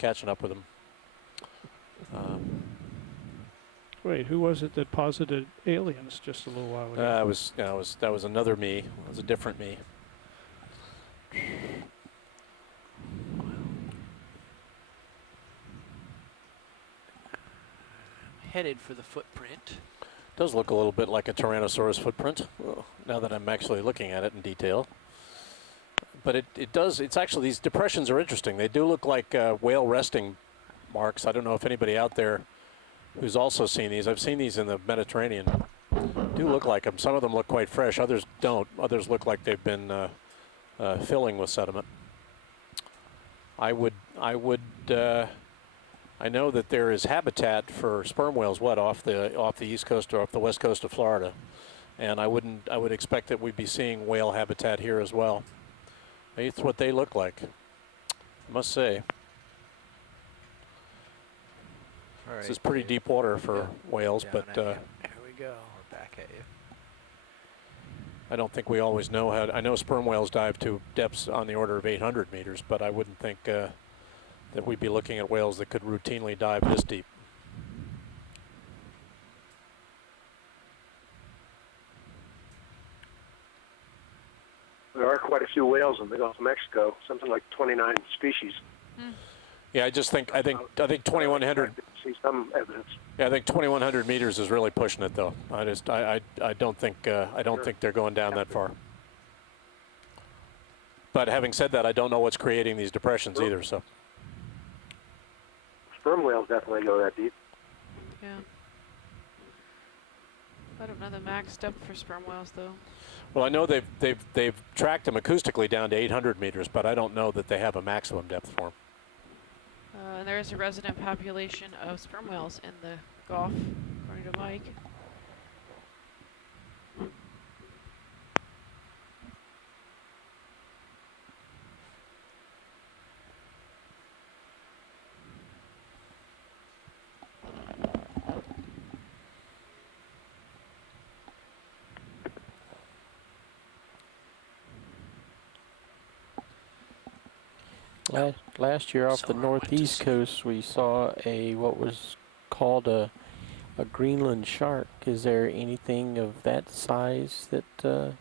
catching up with them. Wait, who was it that posited aliens just a little while ago? That was another me. It was a different me. Headed for the footprint. Does look a little bit like a Tyrannosaurus footprint, now that I'm actually looking at it in detail. But it does, it's actually, these depressions are interesting. They do look like whale resting marks. I don't know if anybody out there who's also seen these. I've seen these in the Mediterranean. Do look like them. Some of them look quite fresh, others don't. Others look like they've been filling with sediment. I know that there is habitat for sperm whales, off the east coast or off the west coast of Florida, and I would expect that we'd be seeing whale habitat here as well. It's what they look like, I must say. All right, this is pretty deep water for whales, but here we go. We're back at you. I don't think we always know how. I know sperm whales dive to depths on the order of 800 meters, but I wouldn't think that we'd be looking at whales that could routinely dive this deep. There are quite a few whales in the Gulf of Mexico, something like 29 species. Yeah, I think 2,100. See some evidence. Yeah, I think 2,100 meters is really pushing it, though. I don't think they're going down that far. But having said that, I don't know what's creating these depressions either. So. Sperm whales definitely go that deep. Yeah. I don't know the max depth for sperm whales, though. Well, I know they've tracked them acoustically down to 800 meters, but I don't know that they have a maximum depth for them. And there is a resident population of sperm whales in the Gulf, according to Mike. Last year off the northeast coast, we saw what was called a Greenland shark. Is there anything of that size that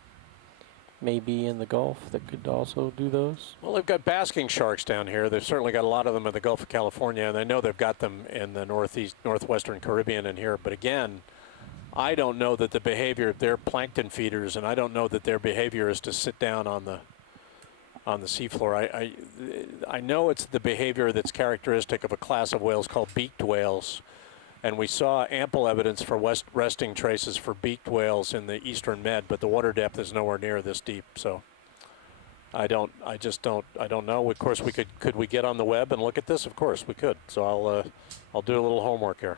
may be in the Gulf that could also do those? Well, they've got basking sharks down here. They've certainly got a lot of them in the Gulf of California, and I know they've got them in the northwestern Caribbean and here. But again, I don't know that the behavior, they're plankton feeders, and I don't know that their behavior is to sit down on the seafloor. I know it's the behavior that's characteristic of a class of whales called beaked whales, and we saw ample evidence for resting traces for beaked whales in the eastern Med, but the water depth is nowhere near this deep. So I don't know. Of course, could we get on the web and look at this? Of course we could. So I'll do a little homework here.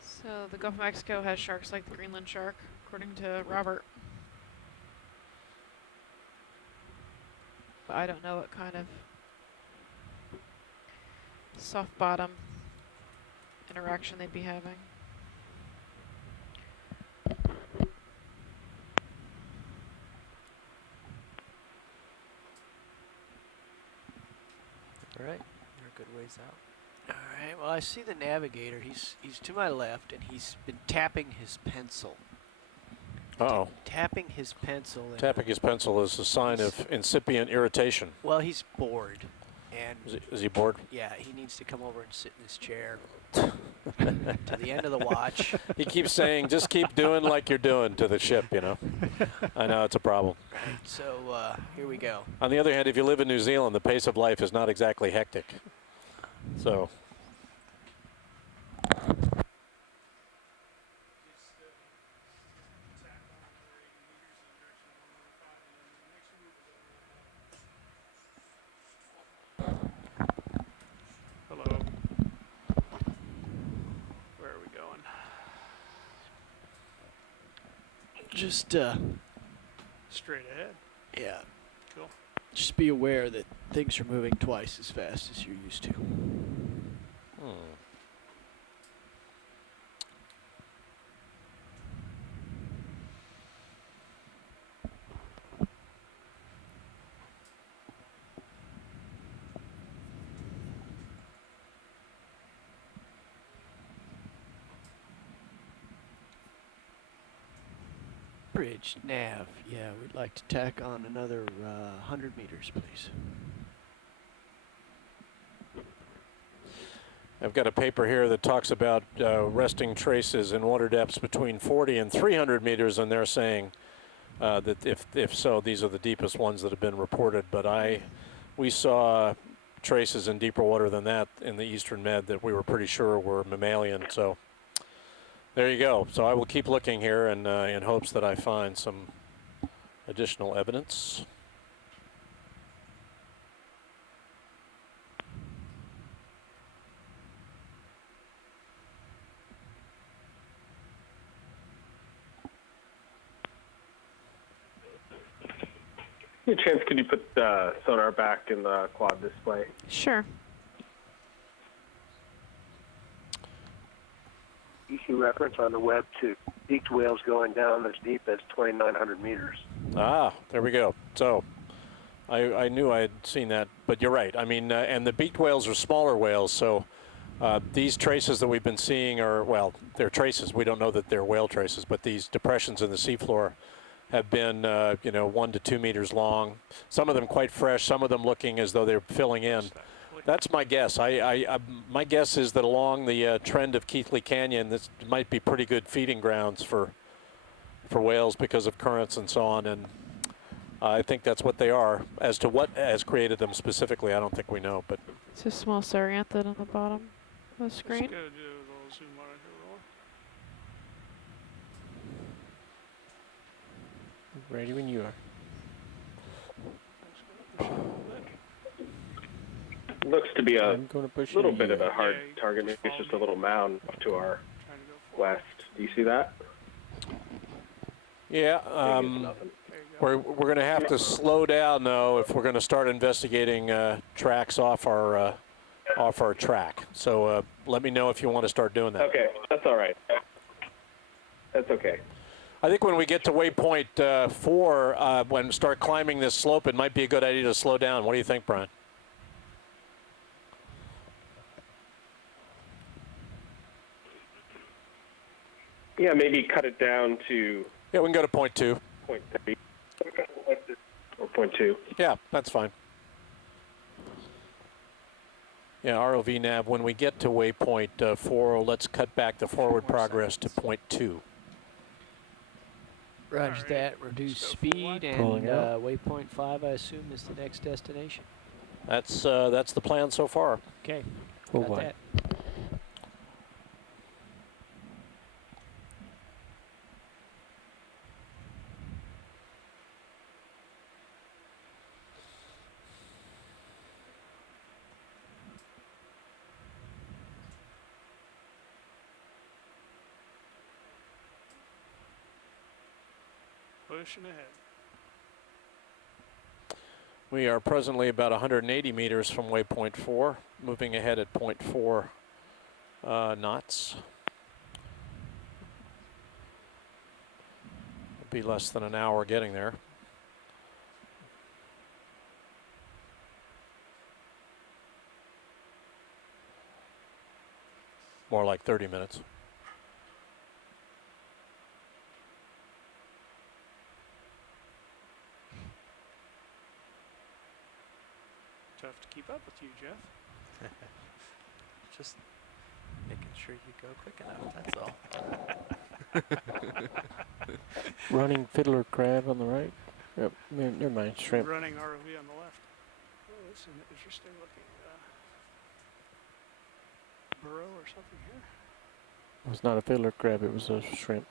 So the Gulf of Mexico has sharks like the Greenland shark, according to Robert. But I don't know what kind of soft bottom interaction they'd be having. All right, you're a good ways out. All right, well, I see the navigator. He's to my left, and he's been tapping his pencil. Uh-oh. Tapping his pencil. Tapping his pencil is a sign of incipient irritation. Well, he's bored. And is he bored? Yeah, he needs to come over and sit in his chair to the end of the watch. He keeps saying, just keep doing like you're doing to the ship, you know. I know it's a problem. Right, so here we go. On the other hand, if you live in New Zealand, the pace of life is not exactly hectic. So. Hello. Where are we going? Just Straight ahead. yeah. Cool. Just be aware that things are moving twice as fast as you're used to. Bridge, nav. Yeah, we'd like to tack on another 100 meters, please. I've got a paper here that talks about resting traces in water depths between 40 and 300 meters, and they're saying that if so, these are the deepest ones that have been reported. But we saw traces in deeper water than that in the Eastern Med that we were pretty sure were mammalian. So there you go. So I will keep looking here and in hopes that I find some additional evidence. Any chance could you put the sonar back in the quad display? Sure. You see reference on the web to beaked whales going down as deep as 2,900 meters. Ah, there we go. So I knew I had seen that, but you're right. I mean, and the beaked whales are smaller whales, so these traces that we've been seeing are, well, they're traces. We don't know that they're whale traces, but these depressions in the seafloor have been, 1 to 2 meters long. Some of them quite fresh, some of them looking as though they're filling in. That's my guess. My guess is that along the trend of Keathley Canyon, this might be pretty good feeding grounds for whales because of currents and so on. And I think that's what they are. As to what has created them specifically, I don't think we know. But It's a small saranthid on the bottom of the screen. Just gotta do a little zoom on it here, roll. Ready when you are. Looks to be a I'm going to push little it bit of here. a hard Yeah, target. just It's just a follow little mound off to our Trying to go forward. west. Do you see that? yeah, It's we're nothing. There you go. going to have to slow down though if we're going to start investigating tracks off our track. So let me know if you want to start doing that. Okay, that's all right. That's okay. I think when we get to waypoint 4, when we start climbing this slope, it might be a good idea to slow down. What do you think, Brian? Yeah, maybe cut it down to Yeah, we can go to point 2. 0.3 or 0.2. Yeah, that's fine. Yeah, ROV nav, when we get to waypoint 4, let's cut back the forward progress to point 2. Roger Alright, that. Reduce so speed and Pulling out. waypoint 5, I assume, is the next destination. That's the plan so far. Okay. Oh, Got boy. that. Pushing ahead. We are presently about 180 meters from waypoint 4, moving ahead at 0.4 knots. It'll be less than an hour getting there. More like 30 minutes. Tough to keep up with you, Jeff. Just making sure you go quick enough, that's all. Running fiddler crab on the right. Yep, never mind, shrimp. Running ROV on the left. Oh, that's an interesting looking burrow or something here. It was not a fiddler crab, it was a shrimp.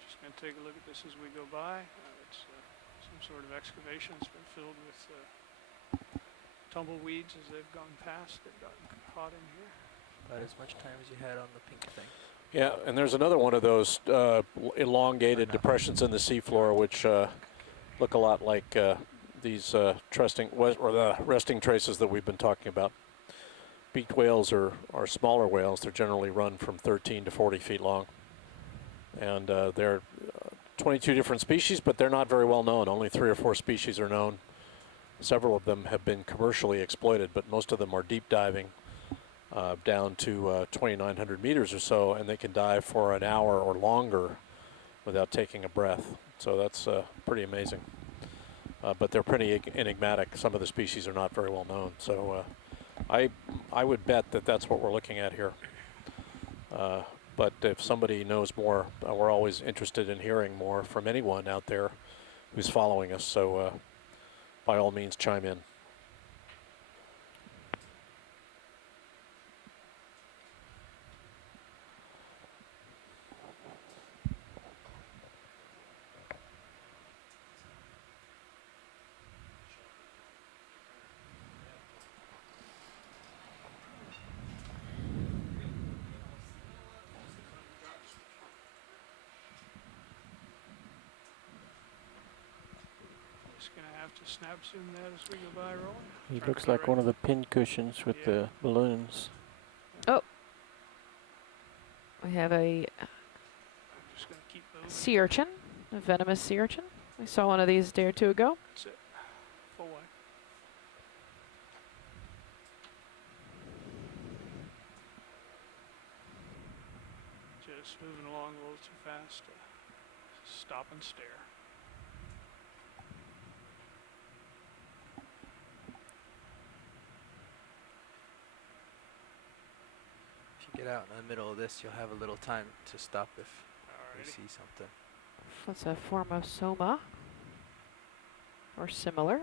Just going to take a look at this as we go by. It's some sort of excavation. It's been filled with tumbleweeds as they've gone past. They've gotten caught in here. About as much time as you had on the pink thing. Yeah, and there's another one of those elongated depressions in the seafloor which look a lot like these resting traces that we've been talking about. Beaked whales are smaller whales. They're generally run from 13 to 40 feet long. And they're 22 different species, but they're not very well known. Only 3 or 4 species are known. Several of them have been commercially exploited, but most of them are deep diving down to 2,900 meters or so, and they can dive for an hour or longer without taking a breath. So that's pretty amazing. But they're pretty enigmatic. Some of the species are not very well known. So I would bet that that's what we're looking at here. But if somebody knows more, we're always interested in hearing more from anyone out there who's following us. So by all means, chime in. Just gonna have to snap zoom that as we go by, rolling. He Try looks to go like right- one of the pin cushions with Yeah. the balloons. We have a I'm just gonna keep moving. sea urchin, a venomous sea urchin. We saw one of these a day or two ago. That's it. Full way. Just moving along a little too fast to stop and stare. If you get out in the middle of this, you'll have a little time to stop if you Alrighty. see something. That's a form of soma, or similar.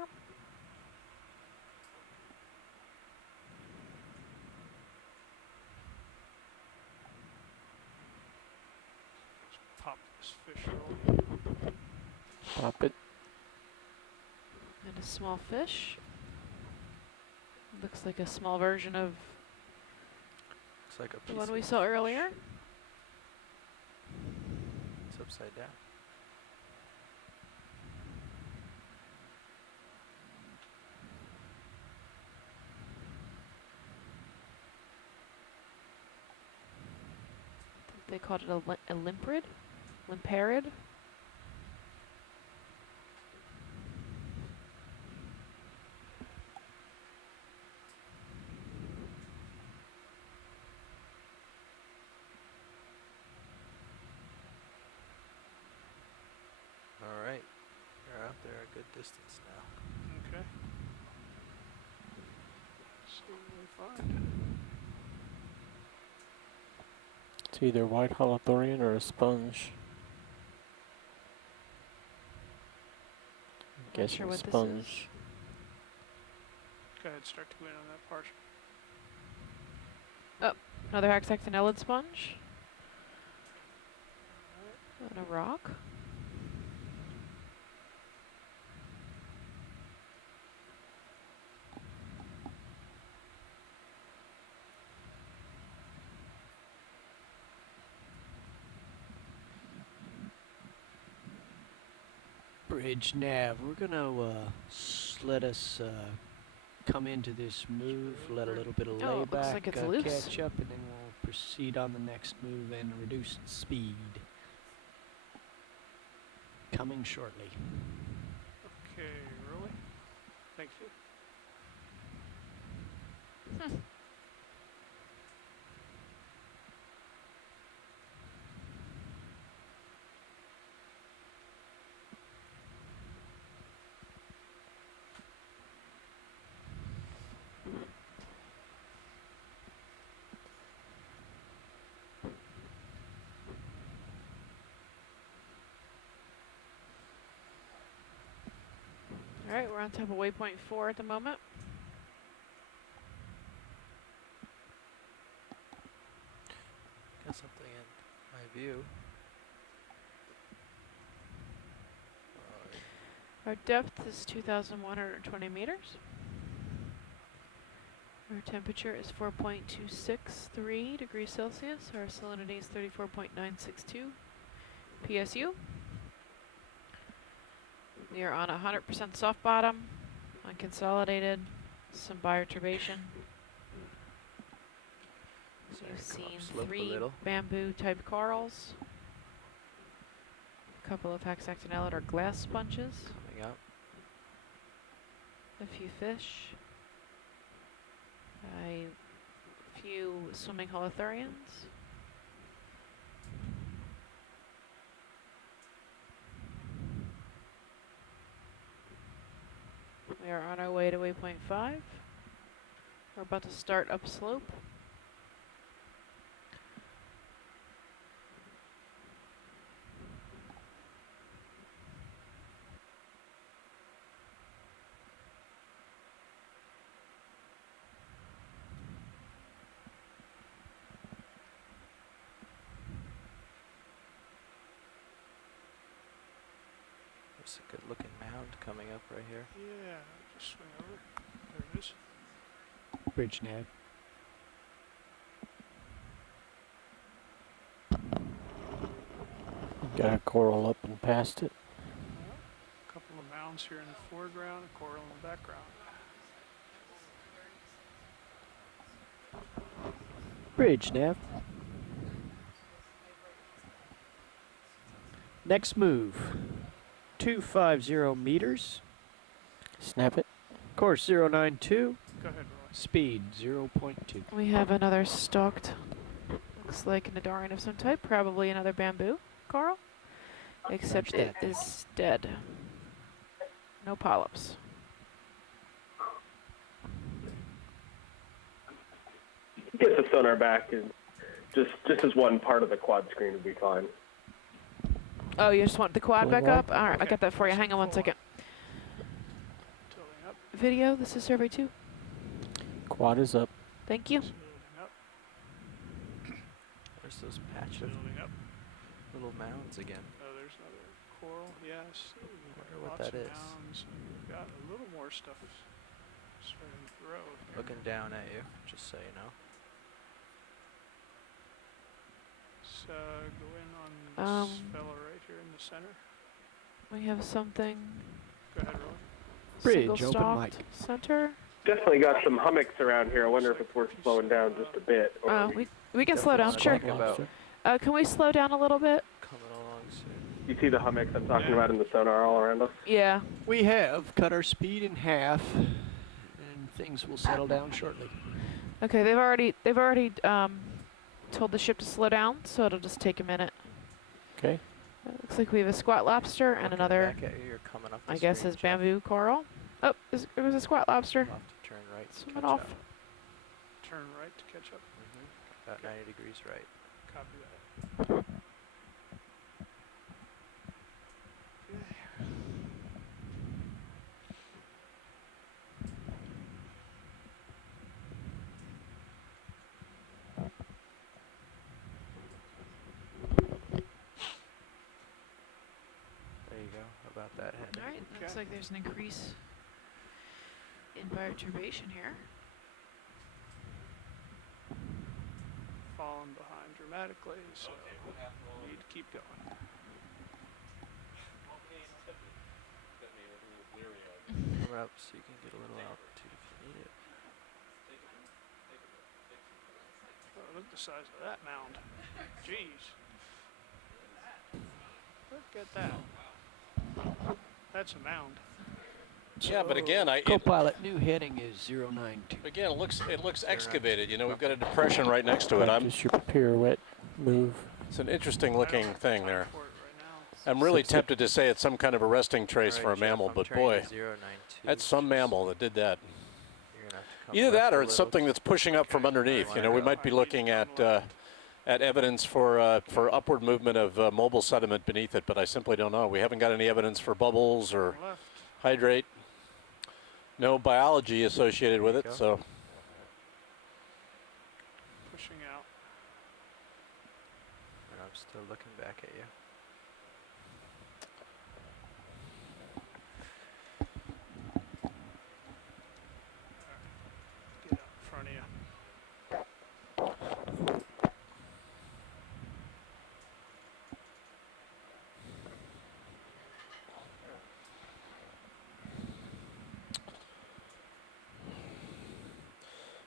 Pop this fish roll. Pop it. And a small fish. Looks like a small version of Looks like a the piece one of we saw earlier. It's upside down. I think they called it a limprid, limparid. All right, you're out there a good distance now. Okay. See what we find. It's either white holothurian or a sponge. Not Guessing sure what this is. sponge. Go ahead, start to go in on that partial. Another hexactinellid sponge. And a rock. Bridge nav. We're gonna let us come into this move, let a little bit of Oh, it looks layback like it's loose. catch up, and then we'll proceed on the next move and reduce speed. Coming shortly. Okay, really? Thank you. All right, we're on top of waypoint 4 at the moment. Got something in my view. Our depth is 2,120 meters. Our temperature is 4.263 degrees Celsius. Our salinity is 34.962 PSU. We are on 100% soft bottom, unconsolidated, some bioturbation. Sorry, You've come up seen slope a 3 little. bamboo type corals, a couple of hexactinellid or glass sponges, Coming up. a few fish, a few swimming holothurians. We are on our way to waypoint 5. We're about to start upslope. There's a good looking mound coming up right here. Yeah, just swing over. There it is. Bridge nav. Got a coral up and past it. A couple of mounds here in the foreground, a coral in the background. Bridge nav. Next move. 250 meters. Snap it. Course 092. Go ahead, Roy. Speed 0.2. We have another stalked, looks like an Adarian of some type, probably another bamboo coral, except it is dead. No polyps. Get the sonar back, and just as one part of the quad screen would be fine. Oh, you just want the quad back Pulling up? All right, I got that for you. Hang on one second. Tilting up, Video, this is survey 2. Quad is up. Thank you. building up, There's those patch of building up. little mounds again. Oh, there's another coral. Yes. Wonder what Lots that of is. mounds. We've got a little more stuff starting to grow here. Looking down at you, just so you know. So go in on this fella right here in the center. We have something. Go ahead, Roy. Bridge, Single open stalked mic. center. Definitely got some hummocks around here. I wonder if it's worth slowing down just a bit. We can slow down, Definitely sure. talking about Can we slow down a little bit? coming along soon. You see the hummocks I'm talking about in the sonar all around us? Yeah. We have cut our speed in half, and things will settle down shortly. Okay, they've already told the ship to slow down, so it'll just take a minute. Okay. Looks like we have a squat lobster and Looking another, back at you, you're coming up the I guess, screen, is Jeff. bamboo coral. Oh, it was a squat lobster. You'll have to turn right to Swim catch it off. up. Turn right to catch up. About 90 degrees right. Copy that. Okay. There you go. How about that head? All right, looks Okay. like there's an increase in bioturbation here. Fallen behind dramatically, so we need to keep going. Coming up so you can get a little altitude if you need it. Oh, look at the size of that mound. Jeez. Look at that. That's a mound. Yeah, but again, Co-pilot, new heading is 092. again, it looks excavated. You know, we've got a depression right next to it. Practice your pirouette move. It's an interesting looking thing there. For it right now. I'm really Six- tempted to say it's some kind of a resting trace All for a right, Jeff, mammal, I'm but turning boy, to 092, that's some which is- mammal that did that. You're gonna have to come Either left that a or it's little. something that's pushing up from underneath. You know, we might be looking at evidence for upward movement of mobile sediment beneath it, but I simply don't know. We haven't got any evidence for bubbles or Left. hydrate. No biology associated with it, There you so Pushing out. And I'm still looking back at you. Get out in front of you.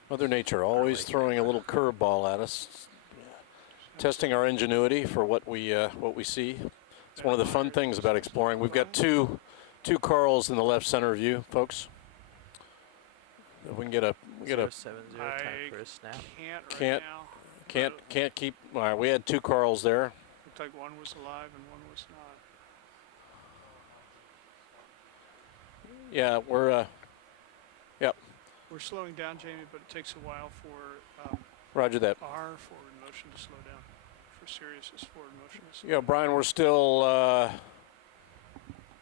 Mother Nature always throwing a little curveball at us, testing our ingenuity for what we see. It's one of the fun things about exploring. We've got two corals in the left center view, folks. If we can get a 070 time I for a snap. can't right now. can't keep. All right, we had 2 corals there. Looked like one was alive and one was not. Yeah, we're We're slowing down, Jamie, but it takes a while for Roger that. our forward motion to slow down. For Sirius's forward motion to slow Yeah, Brian, we're still.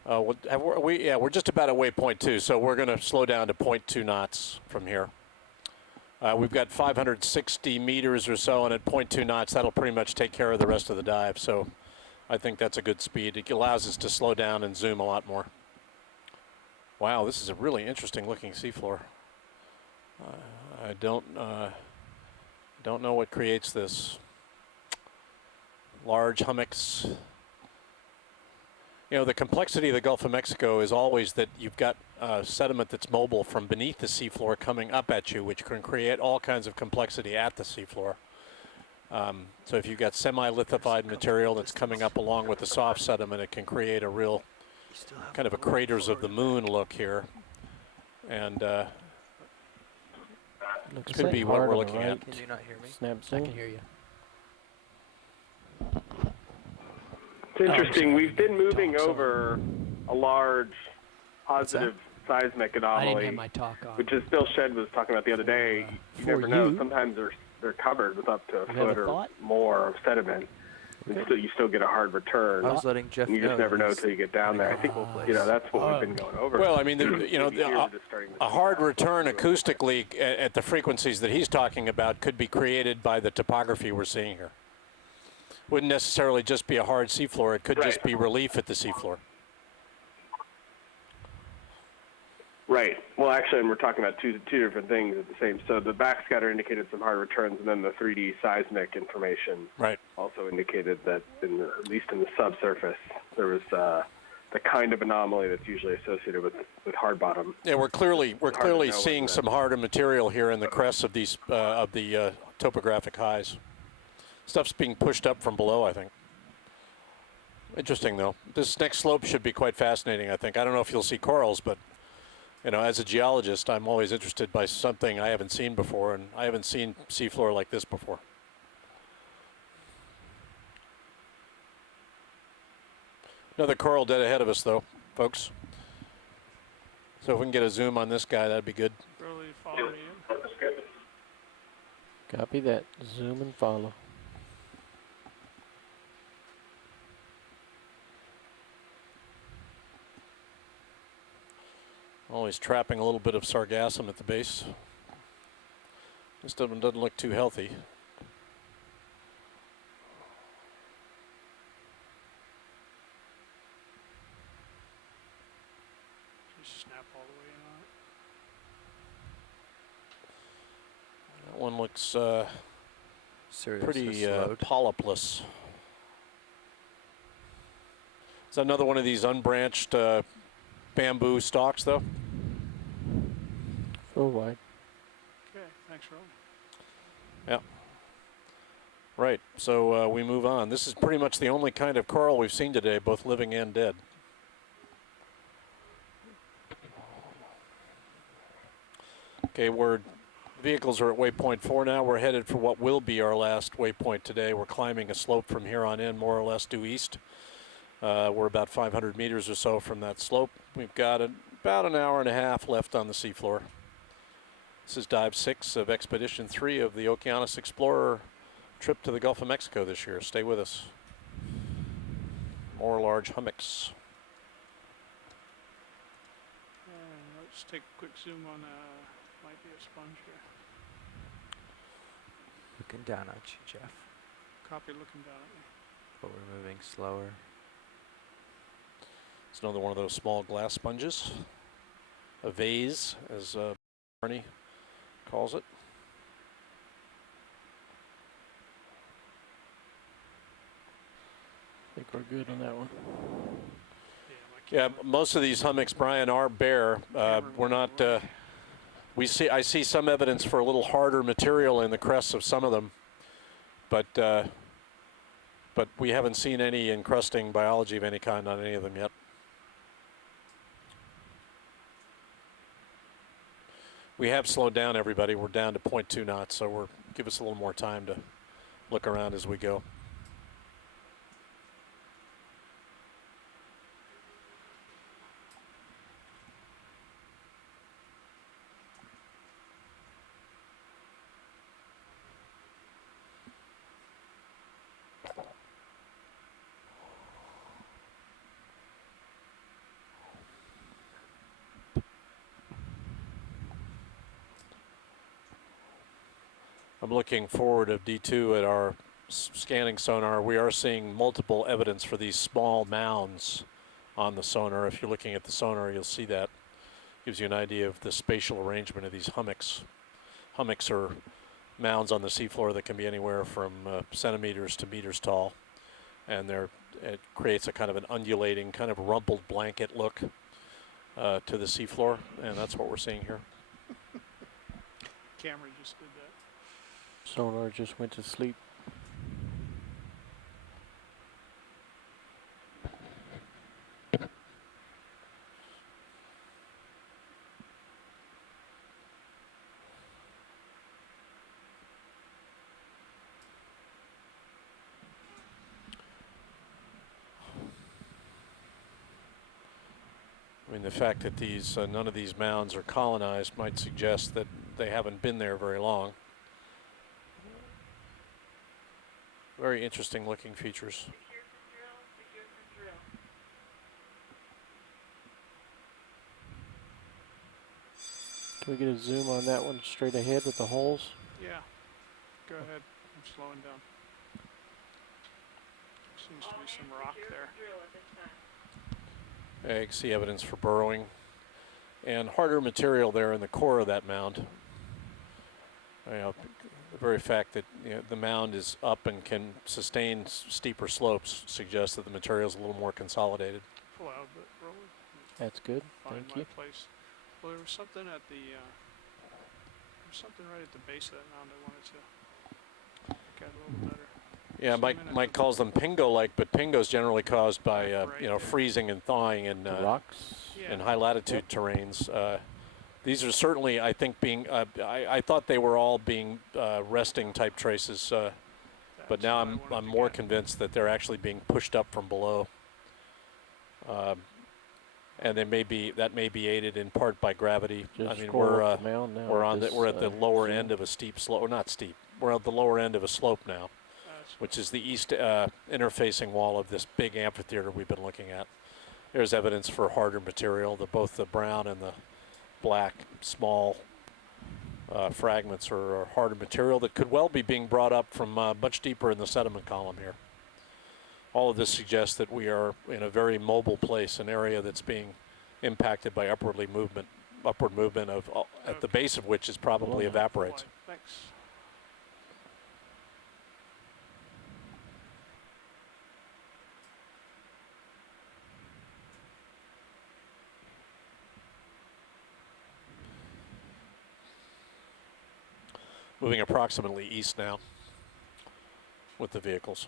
We're just about at waypoint 2, so we're going to slow down to 0.2 knots from here. We've got 560 meters or so, and at 0.2 knots, that'll pretty much take care of the rest of the dive. So I think that's a good speed. It allows us to slow down and zoom a lot more. Wow, this is a really interesting looking seafloor. I don't know what creates this. Large hummocks. You know, the complexity of the Gulf of Mexico is always that you've got sediment that's mobile from beneath the seafloor coming up at you, which can create all kinds of complexity at the seafloor. So if you've got semi-lithified material that's coming up along with the soft sediment, it can create a real kind of a craters of the moon look here. And could be what we're looking at. Can you not hear me? Snap I zoom. can hear you. It's interesting. We've been moving Talk, sorry. over a large positive seismic I didn't anomaly, have my talk on. which is Bill Shedd was talking about the other day. You for never know. you. Sometimes they're covered with up to a You have a foot or thought? more of sediment. And still, you still get a hard return. I was letting Jeff And you just know never know he's until you get down there. I think that's what we've been going over. Well, I mean, a hard return acoustic. acoustically at the frequencies that he's talking about could be created by the topography we're seeing here. Wouldn't necessarily just be a hard seafloor. It could just be relief at the seafloor. Right. Well, actually, and we're talking about two different things at the same. So the backscatter indicated some hard returns, and then the 3D seismic information also indicated that, at least in the subsurface, there was the kind of anomaly that's usually associated with hard bottom. Yeah, we're clearly seeing some harder material here in the crests of these the topographic highs. Stuff's being pushed up from below, I think. Interesting, though. This next slope should be quite fascinating, I think. I don't know if you'll see corals, but you know, as a geologist, I'm always interested by something I haven't seen before, and I haven't seen seafloor like this before. Another coral dead ahead of us, though, folks. So if we can get a zoom on this guy, that'd be good. Really follow me in. Copy that. Zoom and follow. Always trapping a little bit of sargassum at the base. This doesn't look too healthy. Just snap all the way in on it. That one looks Sirius pretty is slowed. polypless. Is that another one of these unbranched bamboo stalks, though? Full wide. Okay, thanks, Ron. Yeah. Right, so we move on. This is pretty much the only kind of coral we've seen today, both living and dead. Okay, vehicles are at waypoint 4 now. We're headed for what will be our last waypoint today. We're climbing a slope from here on in, more or less due east. We're about 500 meters or so from that slope. We've got about an hour and a half left on the seafloor. This is dive 6 of Expedition 3 of the Okeanos Explorer trip to the Gulf of Mexico this year. Stay with us. More large hummocks. Let's take a quick zoom on might be a sponge here. Looking down at you, Jeff. Copy looking down at me. But we're moving slower. It's another one of those small glass sponges. A vase, as Barney calls it. I think we're good on that one. Yeah, most of these hummocks, Brian, are bare. We're not. I see some evidence for a little harder material in the crests of some of them, but we haven't seen any encrusting biology of any kind on any of them yet. We have slowed down, everybody. We're down to 0.2 knots, so give us a little more time to look around as we go. I'm looking forward of D2 at our scanning sonar. We are seeing multiple evidence for these small mounds on the sonar. If you're looking at the sonar, you'll see that. Gives you an idea of the spatial arrangement of these hummocks. Hummocks are mounds on the seafloor that can be anywhere from centimeters to meters tall. And it creates a kind of an undulating, kind of rumpled blanket look to the seafloor. And that's what we're seeing here. Camera just did that. Sonar just went to sleep. I mean, the fact that these none of these mounds are colonized might suggest that they haven't been there very long. Very interesting looking features. Can we get a zoom on that one straight ahead with the holes? Yeah. Go ahead. I'm slowing down. Seems to be some rock there. Yeah, you can see evidence for burrowing and harder material there in the core of that mound. You know, the very fact that the mound is up and can sustain steeper slopes suggests that the material is a little more consolidated. Pull out a bit, Roland. That's good. Find Thank my you. place. Well, there was something at the, there's something right at the base of that mound I wanted to look at a little better. Yeah, Mike calls them pingo-like, but pingo's generally caused by freezing and thawing in rocks in high latitude terrains. These are certainly, I think, being. I thought they were all being resting type traces, but now I'm more convinced that they're actually being pushed up from below. And that may be aided in part by gravity. Just I mean, we're at the lower end of a steep slope, or not steep. We're at the lower end of a slope now, which is the east interfacing wall of this big amphitheater we've been looking at. There's evidence for harder material. Both the brown and the black small fragments are harder material that could well be being brought up from much deeper in the sediment column here. All of this suggests that we are in a very mobile place, an area that's being impacted by upward movement of at the base of which is probably evaporates. Thanks. Moving approximately east now with the vehicles.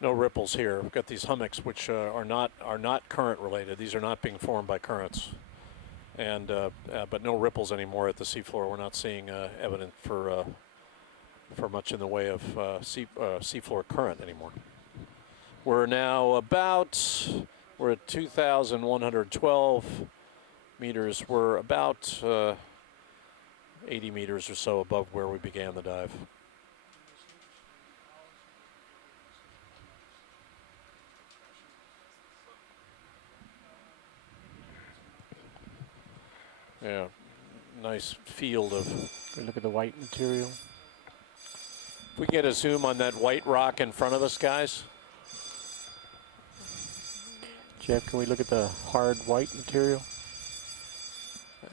No ripples here. We've got these hummocks, which are not current related. These are not being formed by currents, and but no ripples anymore at the seafloor. We're not seeing evidence for much in the way of seafloor current anymore. We're now we're at 2,112 meters. We're about 80 meters or so above where we began the dive. Yeah, nice field of. Look at the white material. If we get a zoom on that white rock in front of us, guys. Jeff, can we look at the hard white material?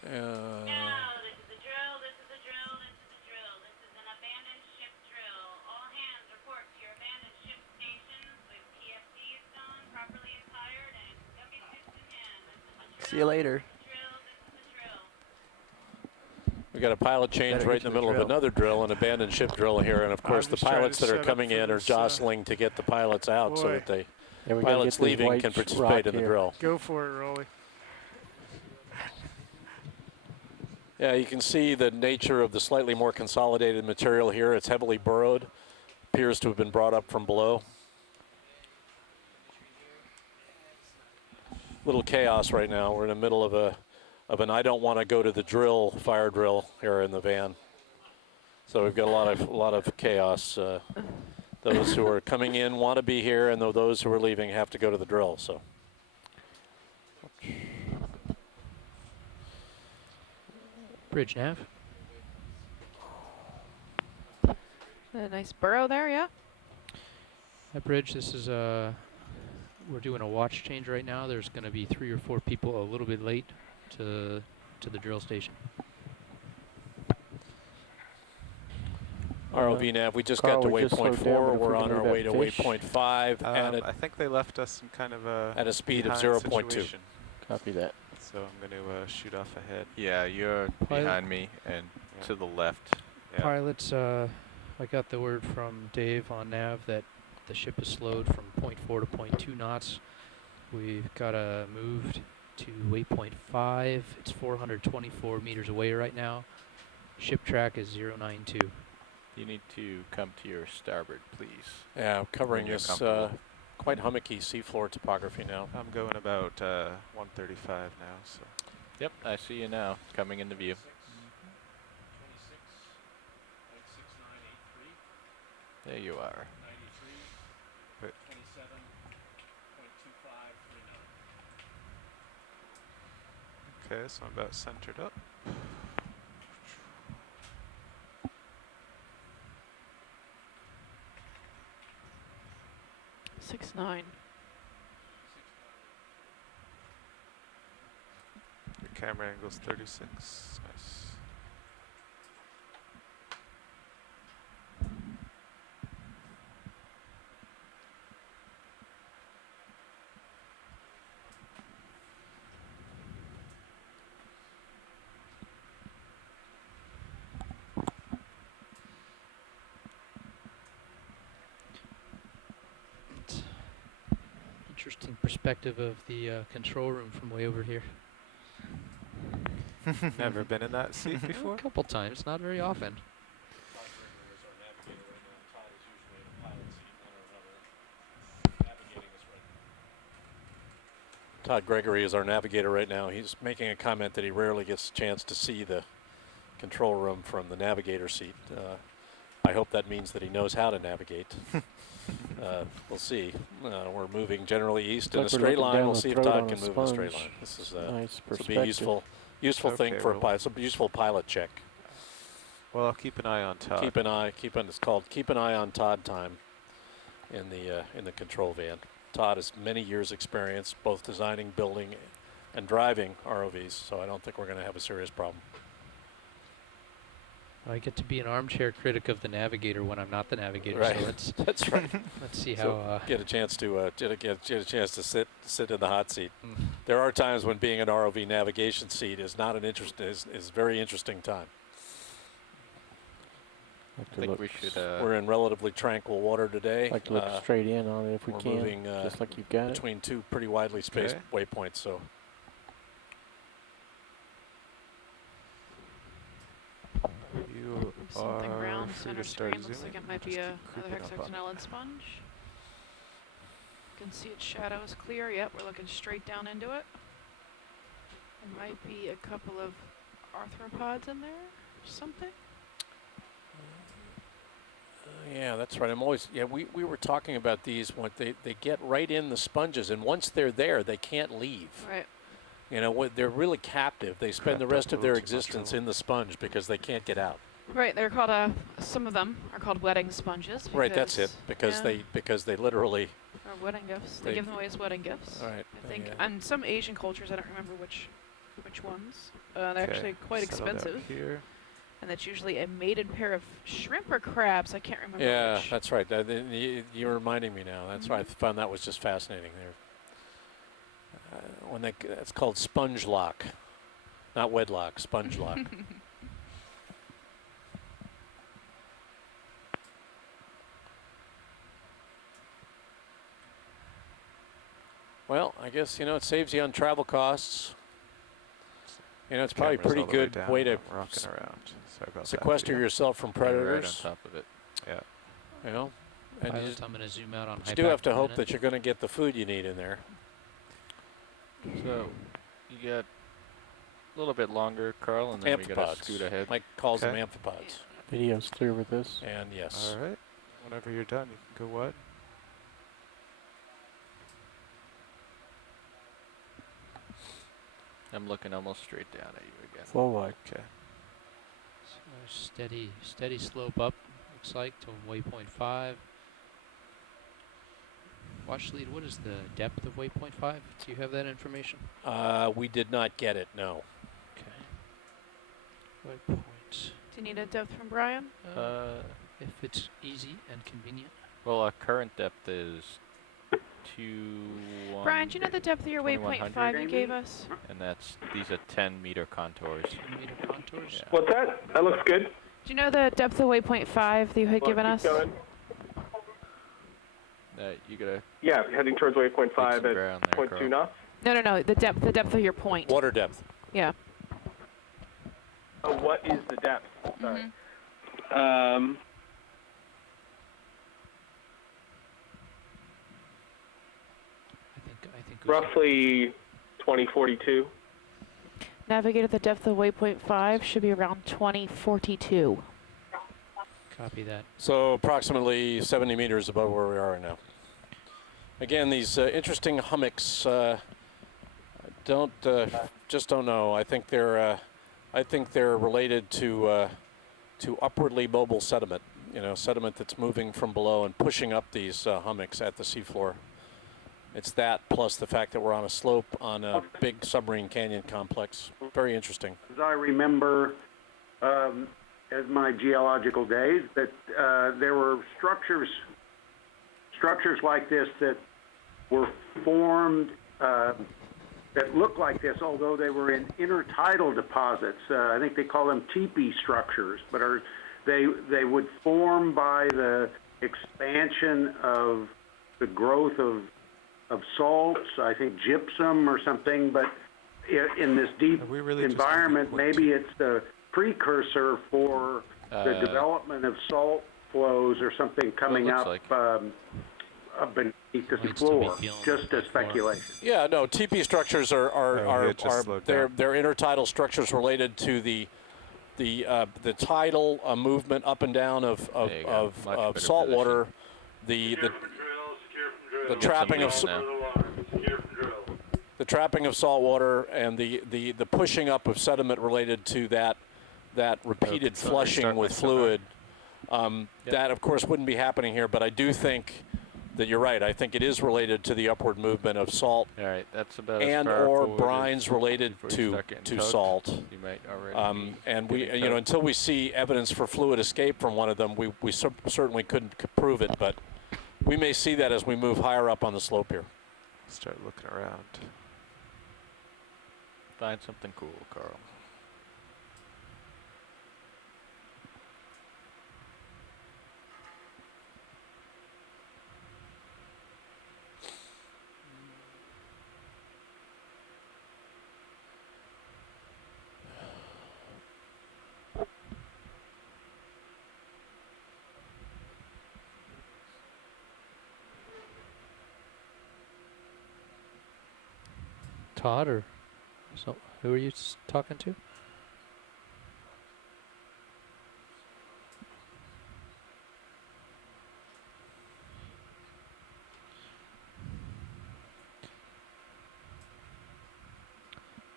No, this is a drill, this is a drill, this is a drill. This is an abandoned ship drill. All hands report to your abandoned ship stations with PFDs on, properly attired, and gummy suits in hand. This is a drill. See you later. We We've got a pilot change Better right get in the to the middle of drill. another drill, an abandoned ship drill here, and of course the just trying pilots to that are set up coming for in are this, jostling to get the pilots out so boy. that they Yeah, we gotta pilots get this leaving white can rock participate in the here. drill. Go for it, Rolly. Yeah, you can see the nature of the slightly more consolidated material here. It's heavily burrowed, appears to have been brought up from below. Little chaos right now. We're in the middle of an I don't want to go to the drill, fire drill here in the van. So we've got a lot of chaos. Those who are coming in want to be here, and those who are leaving have to go to the drill. So. Bridge nav. A nice burrow there, yeah. At bridge, this is we're doing a watch change right now. There's going to be 3 or 4 people a little bit late to the drill station. ROV nav, we just Carl, got to we just waypoint slowed down, 4. but if we We're can on move our that way to fish. waypoint 5 and I think they left us in kind of a at a speed of behind 0.2. situation. Copy that. So I'm going to shoot off ahead. Yeah, you're Pilot. behind me and to the left. Yeah. Pilots, I got the word from Dave on nav that the ship is slowed from 0.4 to 0.2 knots. We've got moved to waypoint 5. It's 424 meters away right now. Ship track is 092. You need to come to your starboard, please. Yeah, covering When you're this comfortable. quite hummocky seafloor topography now. I'm going about 135 now. So. Yep, I see you now, coming into view. There you are. Good. Okay, so I'm about centered up. Six nine. Your camera angle's 36. Nice. Interesting perspective of the control room from way over here. Never been in that seat before? A couple times, not very often. Todd Gregory is our navigator right now. He's making a comment that he rarely gets a chance to see the control room from the navigator seat. I hope that means that he knows how to navigate. We'll see. We're moving generally east in a straight line. We'll see if Todd can move in a straight line. This is Nice this will be a useful thing Okay, for a well- pilot. It's a useful pilot check. Well, I'll keep an eye on Todd. Keep an eye. It's called keep an eye on Todd time in the control van. Todd has many years' experience both designing, building, and driving ROVs, so I don't think we're going to have a serious problem. I get to be an armchair critic of the navigator when I'm not the navigator. Right. So let's That's right. let's see So how. get a chance to get a chance to sit in the hot seat. Mm. There are times when being an ROV navigation seat is not an interest is very interesting time. Like I to think look, we should. We're in relatively tranquil water today. like to look straight in on it if we we're can, moving, just like you've got it. between two pretty widely spaced Okay. waypoints. So You Something are round free center to start screen. Looks like zooming. it might Just be keep another creeping up on it. hexagonal sponge. You can see its shadow is clear. Yep, we're looking straight down into it. There might be a couple of arthropods in there or something. yeah, that's right. We were talking about these when they get right in the sponges, and once they're there, they can't leave. Right. You know, they're really captive. They spend the Crept rest up a of their little too much existence room. in the sponge because they can't get out. Right, they're called, some of them are called wedding sponges. Right, that's it. Because yeah, they literally. or wedding gifts. They they- give them away as wedding gifts. All right. I think, they, and some Asian cultures, I don't remember which ones. They're Okay, actually quite settle down expensive, Here. and that's usually a mated pair of shrimp or crabs. I can't remember. yeah, which. that's right. You're reminding me now. That's right. I found that was just fascinating. It's called sponge lock, not wedlock. Sponge lock. Well, I guess, you know, it saves you on travel costs. You know, it's probably a Camera's pretty all the way good down, way to I'm rocking around. Sorry about sequester that. yourself from You're predators. Right on top of it. Yeah. You know, and Pilot, I'm going to zoom out on you high do have back to in a hope minute. that you're going to get the food you need in there. So you got a little bit longer, Carl, and then we got to scoot ahead. Mike calls them amphipods. Video's clear with this. And yes. All right. Whenever you're done, you can go wide. I'm looking almost straight down at you again. Full wide. Okay. So steady slope up, looks like, to waypoint 5. Watch lead, what is the depth of waypoint 5? Do you have that information? We did not get it, no. Okay. Waypoint. Do you need a depth from Brian? If it's easy and convenient. Well, our current depth is 2. Brian, do you know the depth of your waypoint 5 you gave us? And these are 10-meter contours. 10-meter contours? Yeah. What's that? That looks good. Do you know the depth of waypoint 5 that you had given us? Going. You gotta. Yeah, heading towards waypoint 5 at there, 0.2 knots. No, the depth of your point. Water depth. Yeah. Oh, what is the depth? Sorry. I think Roughly 2042. Navigator, the depth of waypoint 5 should be around 2042. Copy that. So approximately 70 meters above where we are right now. Again, these interesting hummocks, just don't know. I think they're related to upwardly mobile sediment. You know, sediment that's moving from below and pushing up these hummocks at the seafloor. It's that plus the fact that we're on a slope on a big submarine canyon complex. Very interesting. As I remember, as my geological days, that there were structures like this that were formed that looked like this, although they were in intertidal deposits. I think they call them teepee structures, but they would form by the expansion of the growth of salts, I think gypsum or something, but in this deep environment, maybe it's the precursor for the development of salt flows or something coming up beneath the floor. Just a speculation. Yeah, no, teepee structures they're intertidal structures related to the tidal movement up and down of salt water, the trapping of salt water and the pushing up of sediment related to that repeated flushing with fluid. That of course wouldn't be happening here, but I do think that you're right. I think it is related to the upward movement of salt. All right, that's about and as far or forward brines related to salt. You might already and we, you know, until we see evidence for fluid escape from one of them, we certainly couldn't prove it, but we may see that as we move higher up on the slope here. Start looking around. Find something cool, Carl. Todd, or so, who are you talking to? I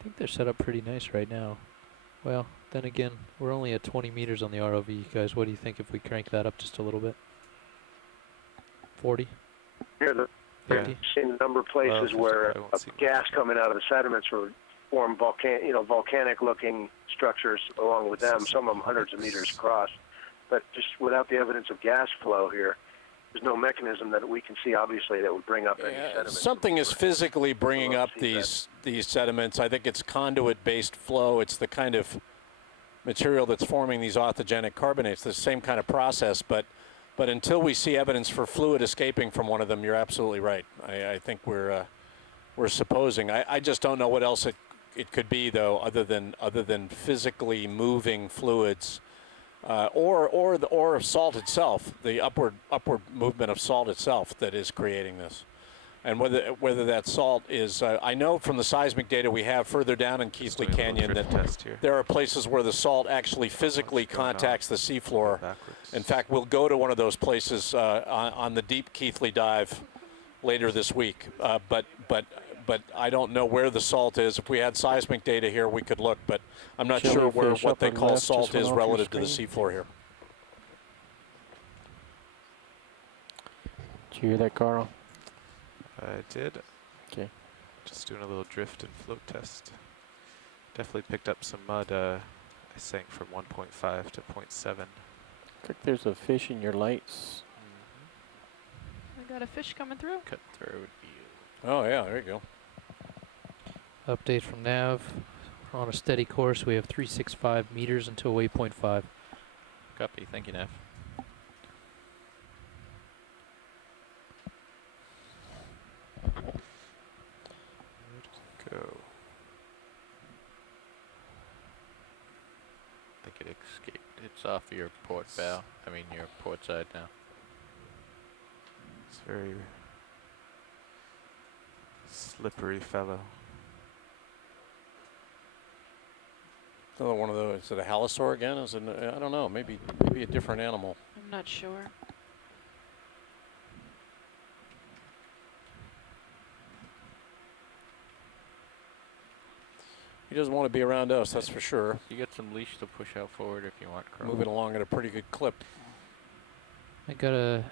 think they're set up pretty nice right now. Well, then again, we're only at 20 meters on the ROV, you guys. What do you think if we crank that up just a little bit? 40? Here, 50? seen a number of places where gas coming out of the sediments would form volcanic-looking structures along with them, some of them hundreds of meters across. But just without the evidence of gas flow here, there's no mechanism that we can see, obviously, that would bring up any sediments. Something is physically bringing up these sediments. I think it's conduit-based flow. It's the kind of material that's forming these orthogenic carbonates, the same kind of process, but until we see evidence for fluid escaping from one of them, you're absolutely right. I think we're we're supposing. I just don't know what else it could be, though, other than physically moving fluids, or salt itself, the upward movement of salt itself that is creating this. And whether that salt is, I know from the seismic data we have further down in Keathley Canyon that there are places where the salt actually physically contacts the seafloor. In fact, we'll go to one of those places on the deep Keathley dive later this week. But I don't know where the salt is. If we had seismic data here, we could look. But I'm not sure where what they call salt is relative to the seafloor here. Did you hear that, Carl? I did. Okay. Just doing a little drift and float test. Definitely picked up some mud. I sank from 1.5 to 0.7. Looks like there's a fish in your lights. I got a fish coming through. Cut through. Oh yeah, there you go. Update from nav. We're on a steady course. We have 365 meters until waypoint 5. Copy. Thank you, Nav. Go. I think it escaped. It's off your port bow. I mean your port side now. It's very slippery fellow. Another one of those. Is it a halosaur again? Is it? I don't know. Maybe a different animal. I'm not sure. He doesn't want to be around us, that's for sure. You get some leash to push out forward if you want. Moving along at a pretty good clip. I got a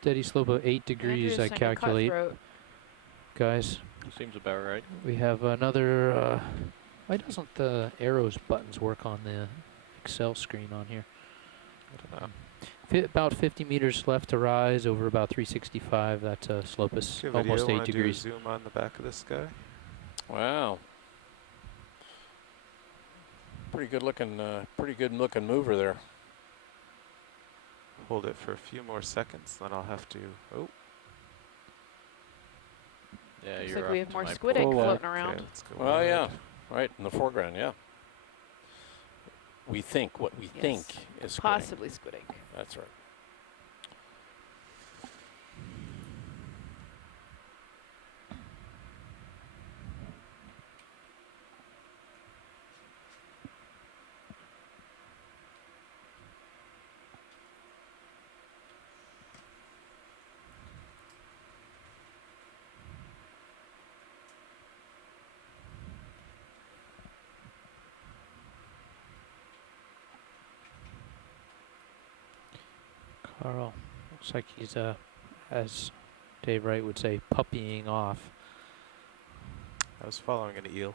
steady slope of 8 degrees, I calculate. Guys. Seems about right. We have another, why doesn't the arrows buttons work on the Excel screen on here? I don't know. About 50 meters left to rise over about 365. That slope is almost 8 degrees. Do a zoom on the back of this guy. Wow. Pretty good looking mover there. Hold it for a few more seconds, then I'll have to. Oh. Yeah, Looks you're like we up have to more my squid egg floating around. Okay, let's go Oh ahead. yeah, right in the foreground. Yeah. We think what we think is squid egg. Possibly squid egg. That's right. Carl, looks like he's, as Dave Wright would say, puppying off. I was following an eel.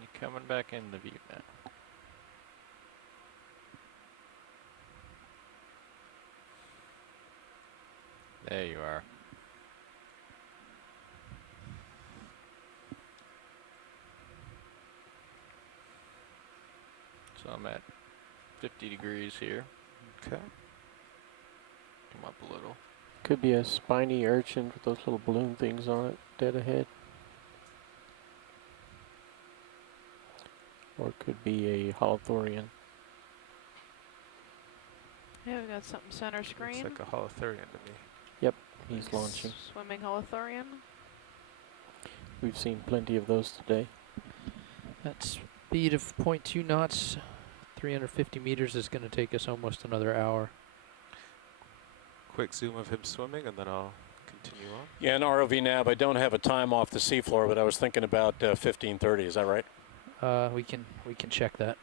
You're coming back in the view now. There you are. So I'm at 50 degrees here. Okay. Come up a little. Could be a spiny urchin with those little balloon things on it, dead ahead. Or it could be a holothurian. Yeah, we got something center screen. Looks like a holothurian to me. Yep, he's launching. Swimming holothurian. We've seen plenty of those today. That speed of 0.2 knots, 350 meters is going to take us almost another hour. Quick zoom of him swimming, and then I'll continue on. Yeah, in ROV nav, I don't have a time off the seafloor, but I was thinking about 15:30. Is that right? We can check that.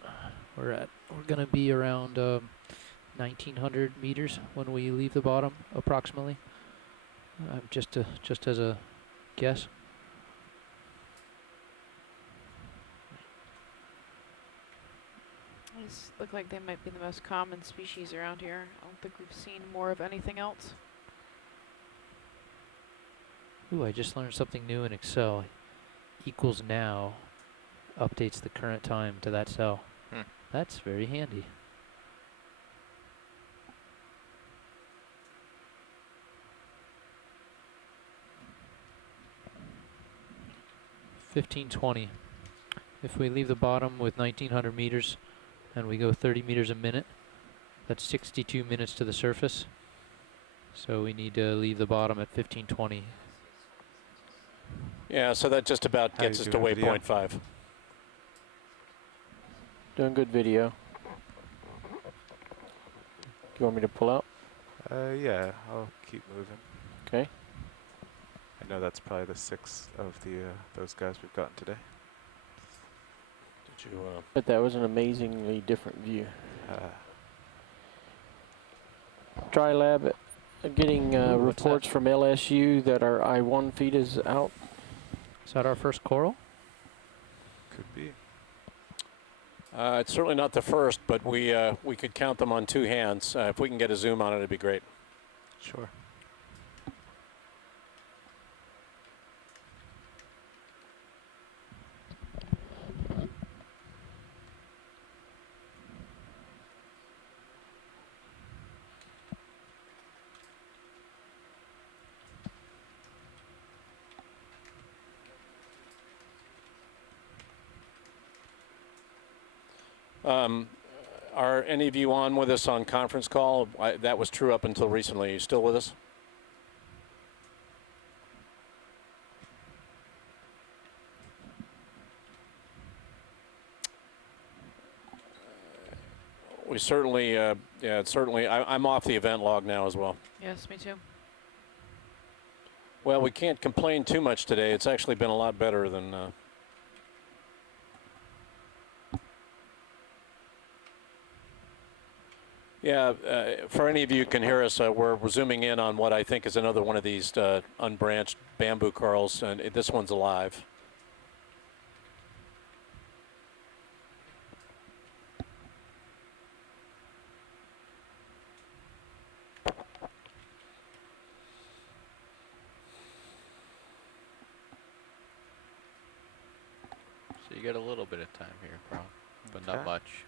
We're going to be around 1,900 meters when we leave the bottom, approximately. Just as a guess. These look like they might be the most common species around here. I don't think we've seen more of anything else. Ooh, I just learned something new in Excel. Equals now updates the current time to that cell. That's very handy. 1520. If we leave the bottom with 1900 meters and we go 30 meters a minute, that's 62 minutes to the surface. So we need to leave the bottom at 1520. Yeah, so that just about How gets you us to doing video? waypoint 5. Doing good video. Do you want me to pull out? Yeah, I'll keep moving. Okay. I know that's probably the 6th of the those guys we've gotten today. Did you? But that was an amazingly different view. Dry lab getting reports from LSU that our I-1 feed is out. Is that our first coral? Could be. It's certainly not the first, but we could count them on 2 hands. If we can get a zoom on it, it'd be great. Sure. Are any of you on with us on conference call? That was true up until recently. Are you still with us? We certainly, yeah, it's certainly, I'm off the event log now as well. Yes, me too. Well, we can't complain too much today. It's actually been a lot better than... Yeah, for any of you who can hear us, we're zooming in on what I think is another one of these unbranched bamboo corals, and this one's alive. So you get a little bit of time here, Carl, but not much.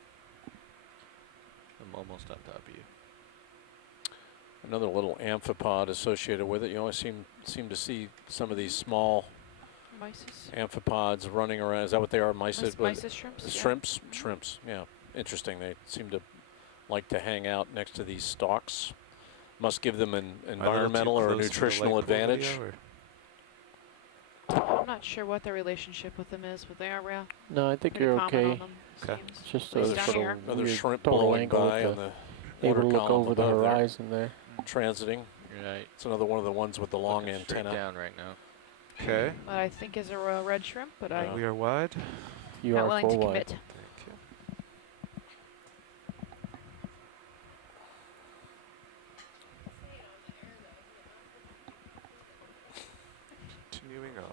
I'm almost on top of you. Another little amphipod associated with it. You always seem to see some of these small amphipods running around. Is that what they are? Mysis? Mysis shrimps? Shrimps? Yeah. Shrimps, yeah. Interesting. They seem to like to hang out next to these stalks. Must give them an environmental or nutritional advantage. I'm not sure what the relationship with them is, but they are real. No, I think you're okay. Okay. It's just another shrimp total blowing angle by on the able water to look column over the above horizon there. Transiting. Right. It's another one of the ones with the long Looking straight antenna. down right now. Okay. What I think is a royal red shrimp, but I'm We are wide. You not are willing to full commit. wide. Continuing on.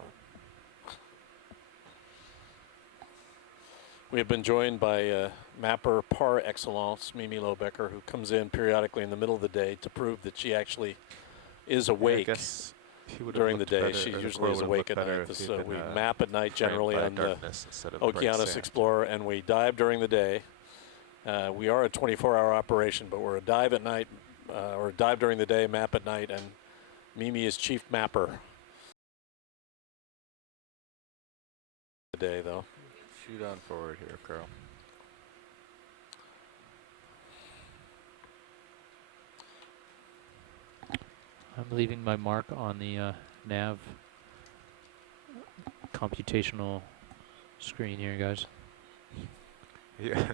We have been joined by mapper par excellence, Mimi Lobecker, who comes in periodically in the middle of the day to prove that she actually is awake during the day. She usually is awake at night. We map at night generally on the Okeanos Explorer, and we dive during the day. We are a 24-hour operation, but we're a dive at night, or dive during the day, map at night, and Mimi is chief mapper. The day, though. Shoot on forward here, Carl. I'm leaving my mark on the nav computational screen here, guys. Yeah,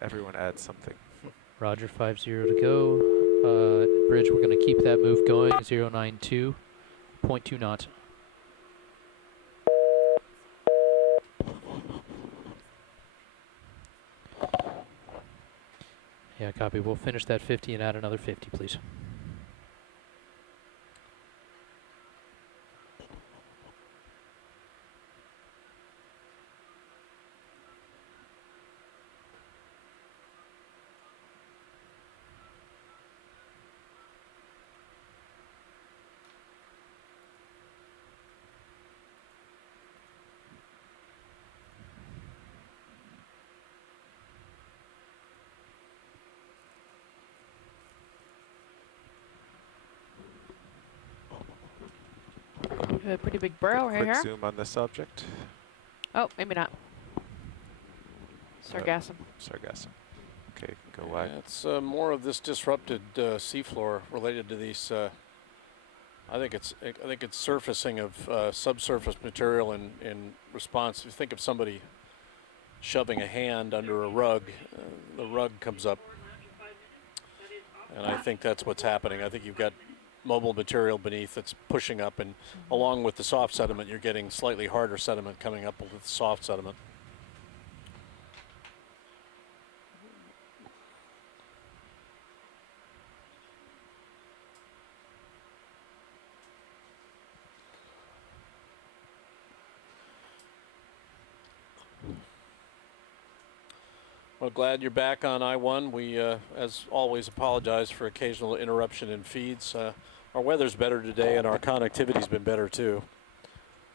everyone adds something. Roger, 50 to go. Bridge, we're going to keep that move going, 092, 0.2 knots. Yeah, copy. We'll finish that 50 and add another 50, please. We have a pretty big burrow right Quick here. zoom on this object. Oh, maybe not. Sargassum. Sargassum. Okay, go wide. It's more of this disrupted seafloor related to these. I think it's surfacing of subsurface material in response. If you think of somebody shoving a hand under a rug, the rug comes up, and I think that's what's happening. I think you've got mobile material beneath that's pushing up, and along with the soft sediment, you're getting slightly harder sediment coming up with the soft sediment. Well, glad you're back on I-1. We, as always, apologize for occasional interruption in feeds. Our weather's better today, and our connectivity's been better, too.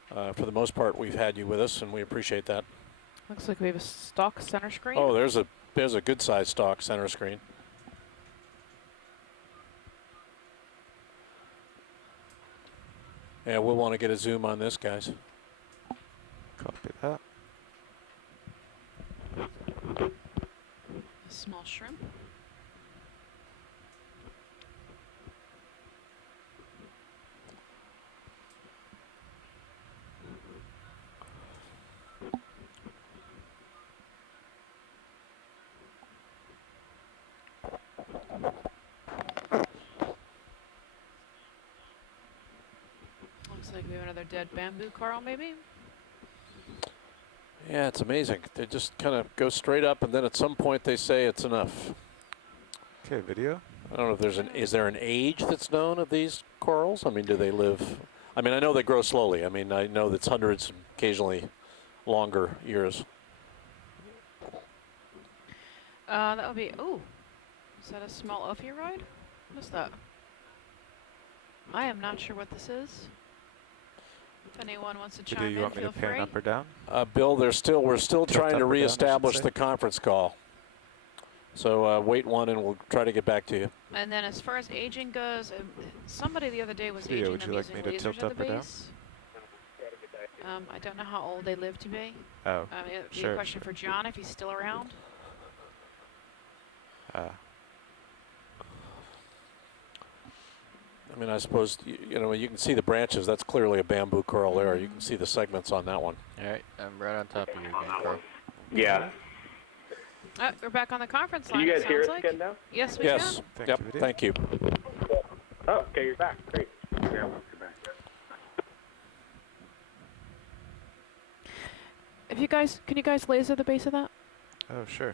For the most part, we've had you with us, and we appreciate that. Looks like we have a stock center screen. Oh, there's a good-sized stock center screen. Yeah, we'll want to get a zoom on this, guys. Copy that. Small shrimp. Looks like we have another dead bamboo coral, maybe? Yeah, it's amazing. They just kind of go straight up, and then at some point they say it's enough. Okay, video. I don't know if is there an age that's known of these corals? I mean, do they live? I mean, I know they grow slowly. I mean, I know that's hundreds, occasionally longer years. That would be, oh, is that a small ophiuride? What is that? I am not sure what this is. If anyone wants to chime in, you want me feel to pan free. up or down? Bill, we're still Tilt trying up to or down, I should reestablish say. the conference call. So wait one, and we'll try to get back to you. And then as far as aging goes, somebody the other day was Theo, aging would them you like using me to lasers tilt at up the or down? base. I don't know how old they live to be. Oh, It'd be sure. a question for John if he's still around. I mean, I suppose, you know, you can see the branches. That's clearly a bamboo coral there. You can see the segments on that one. All right, I'm right on top of you again, Carl. Yeah. We're back on the conference Can line. you it guys hear us sounds like. again now? Yes, we Yes. can. Yep. Thank you. Oh, okay, you're back. Great. Yeah, you're back. Can you guys laser the base of that? Oh, sure.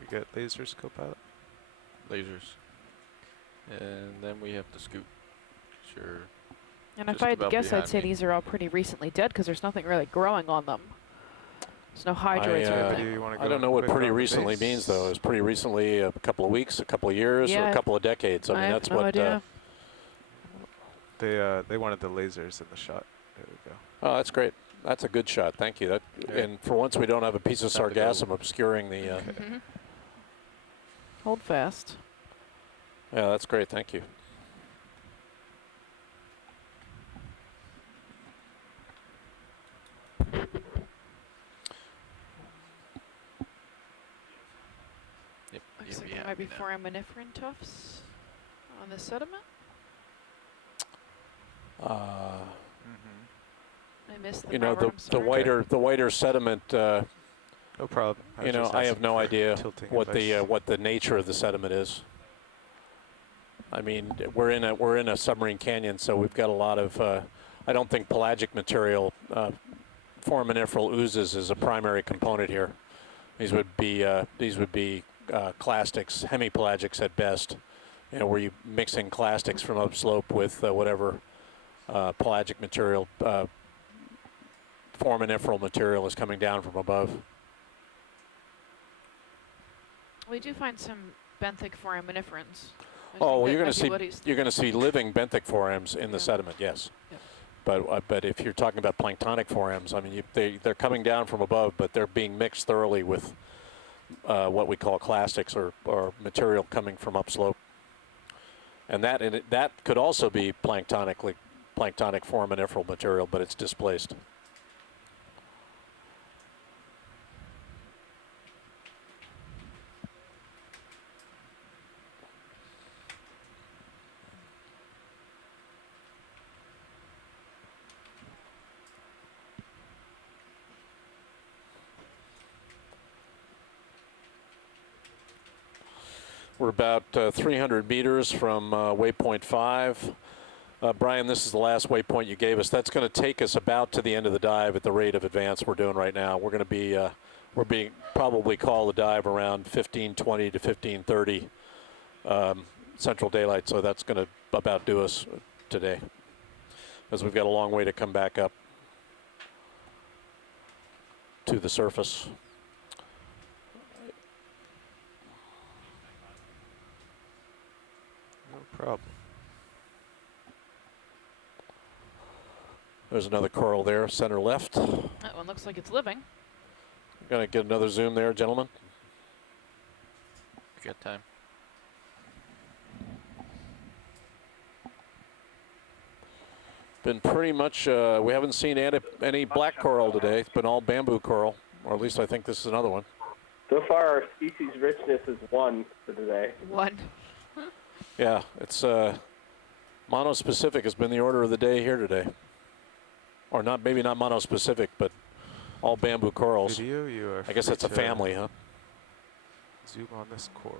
We get lasers, Copilot. Lasers. And then we have to scoop. Sure. And if Just I had to about guess, I'd behind say me. these are all pretty recently dead because there's nothing really growing on them. There's no hydroids or anything. I don't know what pretty recently means, though. Is pretty recently a couple of weeks, a couple of years, or Yeah, a couple of decades? I mean, have that's no what. idea. They wanted the lasers in the shot. There we go. Oh, that's great. That's a good shot. Thank you. That, and for once, we don't have a piece of Time to go. sargassum obscuring the. Hold fast. Yeah, that's great. Thank you. Yep. Looks like yeah, there might be no. foraminiferan tufts on the sediment. I missed the You know, Robert, I'm sorry. the whiter sediment. No problem. You know, I have no idea what the nature of the sediment is. I mean, we're in a submarine canyon, so we've got a lot of. I don't think pelagic material, foraminiferal oozes, is a primary component here. These would be clastics, hemipelagics at best. You know, where you mixing clastics from upslope with whatever pelagic material, foraminiferal material is coming down from above. We do find some benthic foraminiferans. Oh, well, you're going to see living benthic forams in the sediment, yes. Yeah. But if you're talking about planktonic forams, I mean, they're coming down from above, but they're being mixed thoroughly with what we call clastics or material coming from upslope. And that could also be planktonic foraminiferal material, but it's displaced. We're about 300 meters from waypoint 5. Brian, this is the last waypoint you gave us. That's going to take us about to the end of the dive at the rate of advance we're doing right now. We're going to be, we're being probably call the dive around 15:20 to 15:30 Central Daylight, so that's going to about do us today, as we've got a long way to come back up to the surface. No problem. There's another coral there, center left. That one looks like it's living. Gonna get another zoom there, gentlemen. Good time. Been pretty much, we haven't seen any black coral today. It's been all bamboo coral, or at least I think this is another one. So far, our species richness is 1 for today. 1. Yeah, it's monospecific has been the order of the day here today. Or not, maybe not monospecific, but all bamboo corals. Video, you are I guess free that's a to family, huh? Zoom on this coral.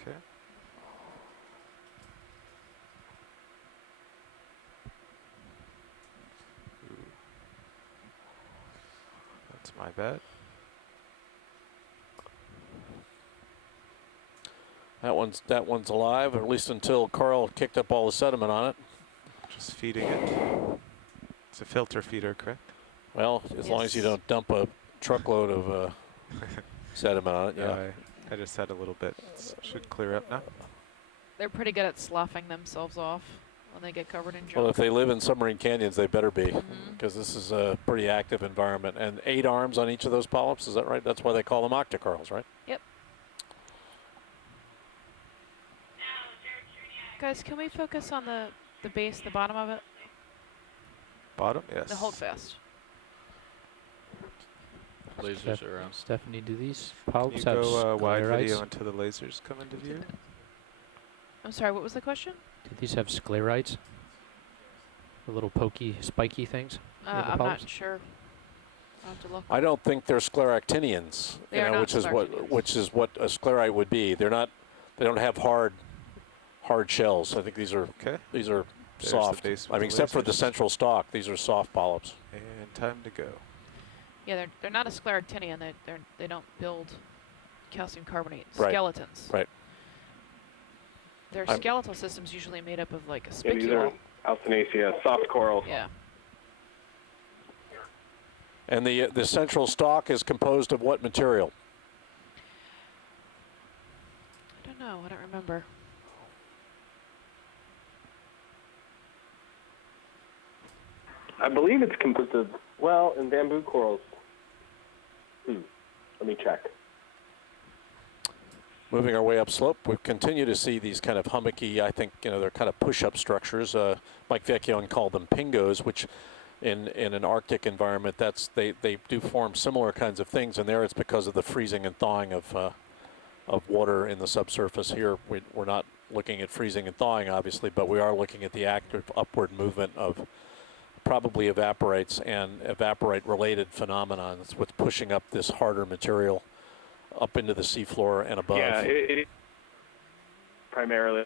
Okay. Ooh. That's my bad. That one's alive, or at least until Carl kicked up all the sediment on it. Just feeding it. It's a filter feeder, correct? Well, as long as you don't dump a truckload of sediment on it, yeah. No, I just had a little bit. Should clear up now. They're pretty good at sloughing themselves off when they get covered in junk. Well, if they live in submarine canyons, they better be, because this is a pretty active environment. And 8 arms on each of those polyps, is that right? That's why they call them octocorals, right? Yep. Guys, can we focus on the base, the bottom of it? Bottom, yes. The holdfast. Lasers around. Stephanie, do these Can polyps you have go wide sclerites? video until the lasers come into view? I'm sorry, what was the question? Do these have sclerites? The little pokey, spiky things? near the I'm polyps? not sure. I'll have to look. I don't think they're scleractinians, They are not which is what a sclerite would be. They're not. They don't have hard shells. I think these are There's soft. the base I with mean, the except for the lasers. central stalk, these are soft polyps. And time to go. Yeah, they're not a scleractinian. They don't build calcium carbonate Right. skeletons. Right. Their I'm- skeletal system's usually made up of like a Yeah, these are spicule. Alcinacea, soft coral. Yeah. And the central stalk is composed of what material? I don't know. I don't remember. I believe it's composed of, well, in bamboo corals. Let me check. Moving our way upslope, we continue to see these kind of hummocky, I think, they're kind of push-up structures. Mike Vecchione called them pingos, which in an Arctic environment, they do form similar kinds of things. And there it's because of the freezing and thawing of water in the subsurface. Here, we're not looking at freezing and thawing, obviously, but we are looking at the active upward movement of probably evaporates and evaporate-related phenomenon. That's what's pushing up this harder material up into the seafloor and above. Yeah, it primarily.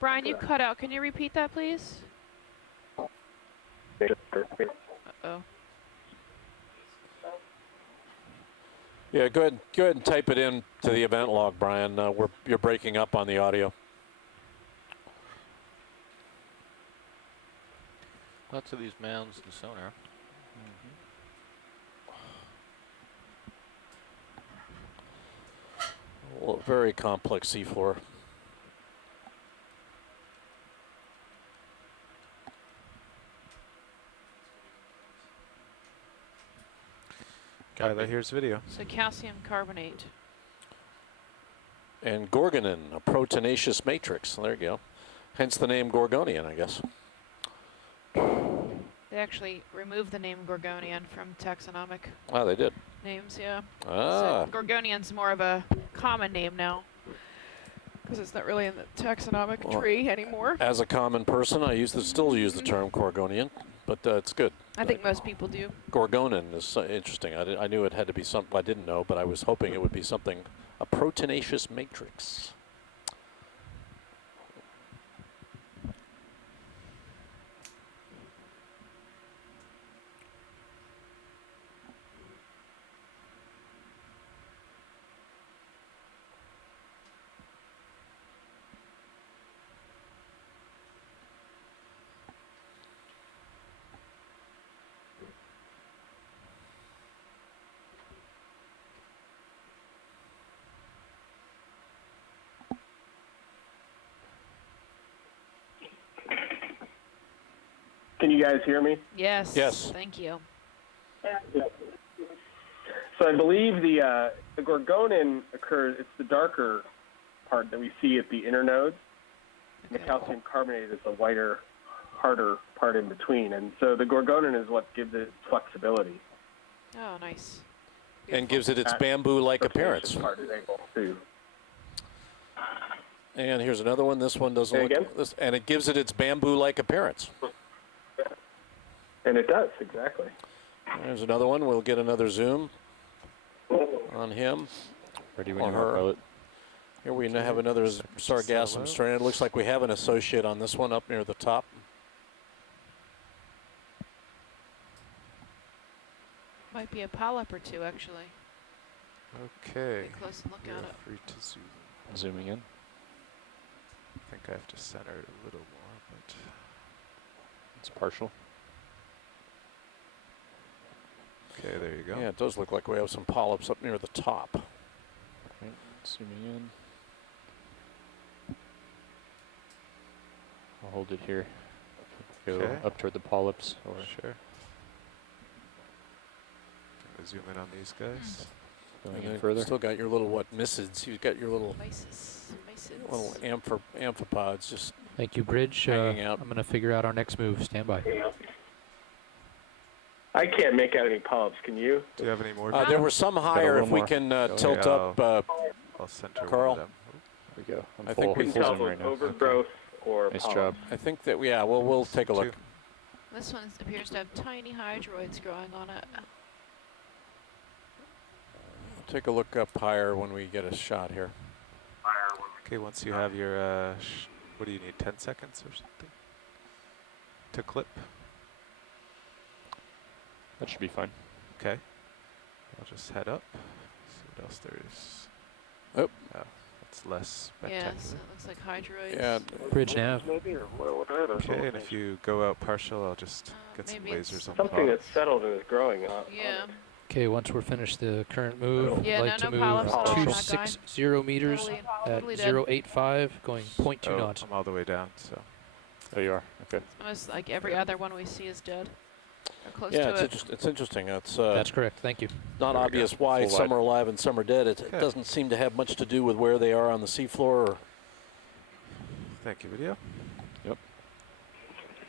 Brian, you cut out. Can you repeat that, please? Uh-oh. Yeah, go ahead and type it in to the event log, Brian. You're breaking up on the audio. Lots of these mounds in sonar. Well, very complex seafloor. Kyla, here's video. So calcium carbonate. And gorgonin, a proteinaceous matrix. There you go. Hence the name Gorgonian, I guess. They actually removed the name Gorgonian from taxonomic Oh, they did. names, yeah. Ah. So Gorgonian's more of a common name now, because it's not really in the taxonomic Well, tree anymore. As a common person, I still use the term Gorgonian, but it's good. I think most people do. Gorgonin is interesting. I knew it had to be something I didn't know, but I was hoping it would be something, a proteinaceous matrix. Can you guys hear me? Yes. Yes. Thank you. So I believe the gorgonin occurs, it's the darker part that we see at the inner nodes. And the calcium carbonate is the whiter, harder part in between. And so the gorgonin is what gives it flexibility. Oh, nice. And gives it its bamboo-like appearance. Part is able to. And here's another one. This one doesn't Say look. again? And it gives it its bamboo-like appearance. And it does, exactly. There's another one. We'll get another zoom on him. Ready when you are, pilot. Here we now have another sargassum strand. It looks like we have an associate on this one up near the top. Might be a polyp or two, actually. Okay. Get close and look You're at it. free to zoom. Zooming in. I think I have to center it a little more, but it's partial. Okay, there you go. Yeah, it does look like we have some polyps up near the top. Right, zooming in. I'll hold it here. Go Okay. up toward the polyps. Or Sure. Gonna zoom in on these guys. Going And in then further. still got your little mysids. You've got your little little amphipods just. Thank you, Bridge. Hanging out. I'm going to figure out our next move. Stand by. I can't make out any polyps. Can you? Do you have any more? There were some higher. little If we more. can Go tilt ahead. up, I'll center Carl. one of them. There we go. I'm I full, think we You full can tell zoom if right it's now. overgrowth or Nice polyps. job. I think that we'll take a look. This one appears to have tiny hydroids growing on it. Take a look up higher when we get a shot here. Okay, once you have your, what do you need, 10 seconds or something to clip? That should be fine. Okay. I'll just head up. See what else there is. Oh. That's less spectacular. Yes, it looks like hydroids. Yeah. Bridge nav. Okay, and if you go out partial, I'll just get some maybe it's lasers on the Something polyps. that's settled and is growing on Yeah. Okay, once we're finished the current move, Yeah, I'd like no to polyps move at all on that guy. 260 meters Totally- at totally dead. 085, going 0.2 Oh, knots. I'm all the way down, so. Oh, you are? Okay. Almost like every other one we see is dead. Or close Yeah, to it. it's interesting. It's That's correct. Thank you. not There we obvious go. why Full some wide. are alive and some are dead. It Okay. doesn't seem to have much to do with where they are on the seafloor. Or Thank you, video.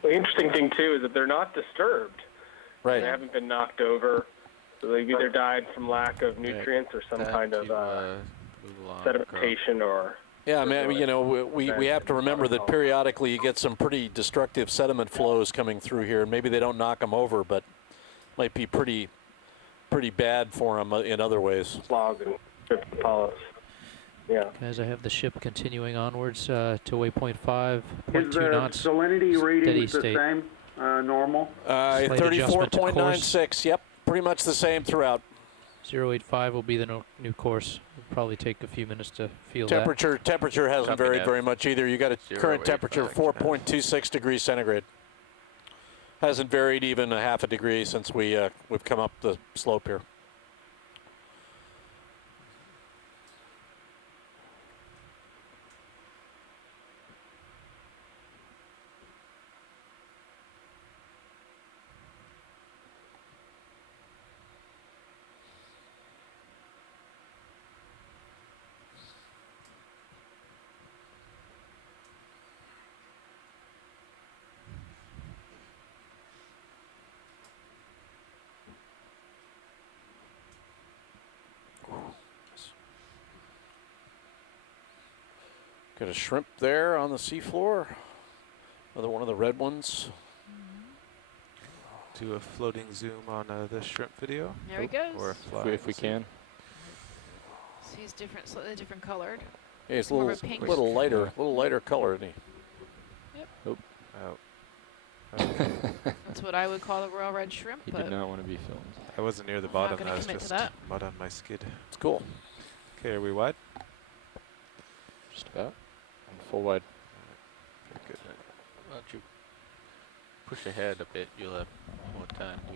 The interesting thing, too, is that they're not disturbed. right. They haven't been knocked over. So they've either died from lack of nutrients or some That kind of move along, sedimentation or... Yeah, I mean, you know, we have to remember that periodically you get some pretty destructive sediment flows coming through here, and maybe they don't knock them over, but might be pretty bad for them in other ways. Slog and strip polyps. Yeah. Guys, I have the ship continuing onwards to waypoint 5, Is 0.2 the knots. salinity steady readings the state. same, normal? Slight adjustment to course. 34.96, yep, pretty much the same throughout. 085 will be the new course. It'll probably take a few minutes to feel Temperature hasn't Copy varied that. very much either. You got a current 085 temperature of 4.26 degrees centigrade. Hasn't varied even a half a degree since we've come up the slope here. Got a shrimp there on the seafloor. Another one of the red ones. do a floating zoom on this shrimp video. There he goes. Or a fly If we can. So he's different, slightly different colored. Yeah, he's a More little, of a pink. little lighter color, isn't he? Yep. Oop. Oh. That's what I would call a royal red shrimp. He but did not want to be filmed. I wasn't near the I'm not bottom. gonna I was commit to just that. mud on my skid. It's cool. Okay, are we wide? Just about. And full wide. Very good. Why don't you push ahead a bit? You'll have more time to.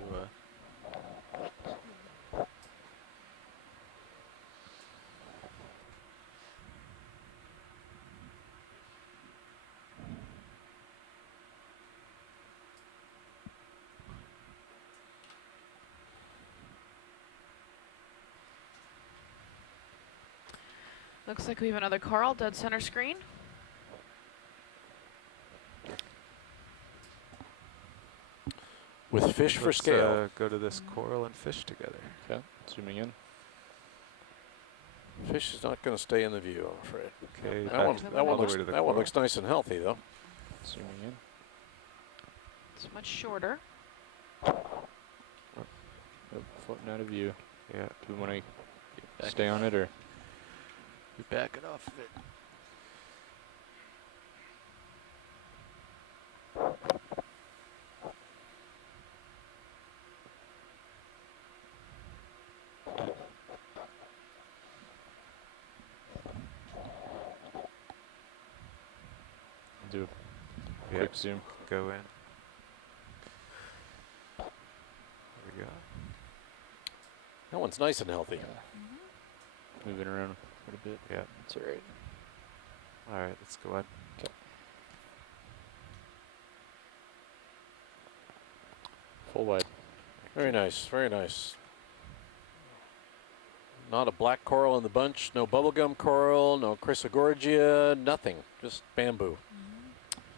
Looks like we have another coral dead center screen. With fish for Let's, scale. go to this coral and fish together. Okay, zooming in. Fish is not going to stay in the view, I'm afraid. Okay, that one looks nice and healthy, though. Zooming in. It's much shorter. Oh, floating out of view. Yeah. Do we want to stay on it or? You back it off of it. Do a quick zoom. Go in. There we go. That one's nice and healthy. Moving around quite a bit. Yeah. That's all right. All right, let's go on. Okay. Full wide. Very nice, very nice. Not a black coral in the bunch, no bubblegum coral, no chrysogorgia, nothing, just bamboo.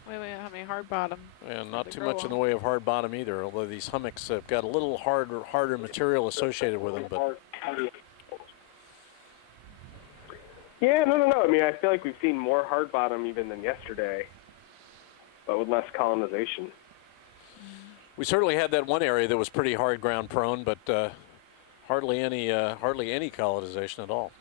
Wait, how many hard bottom? And not too much in the way of hard bottom either, although these hummocks have got a little harder material associated with them. But yeah, no. I mean, I feel like we've seen more hard bottom even than yesterday, but with less colonization. we certainly had that one area that was pretty hard ground prone, but hardly any colonization at all.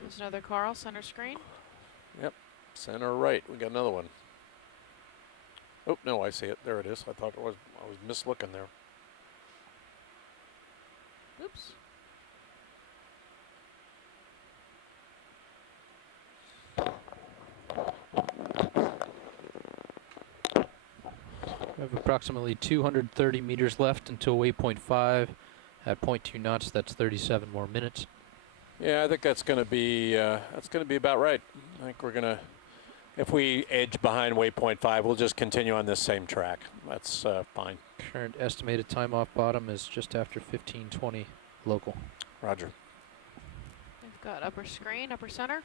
There's another coral center screen. Yep, center right. We got another one. Oh no, I see it. There it is. I was mislooking there. Oops. We have approximately 230 meters left until waypoint 5. At 0.2 knots, that's 37 more minutes. Yeah, I think that's going to be about right. I think we're going to, if we edge behind waypoint 5, we'll just continue on this same track. That's fine. Current estimated time off bottom is just after 15:20 local. Roger. We've got upper screen, upper center.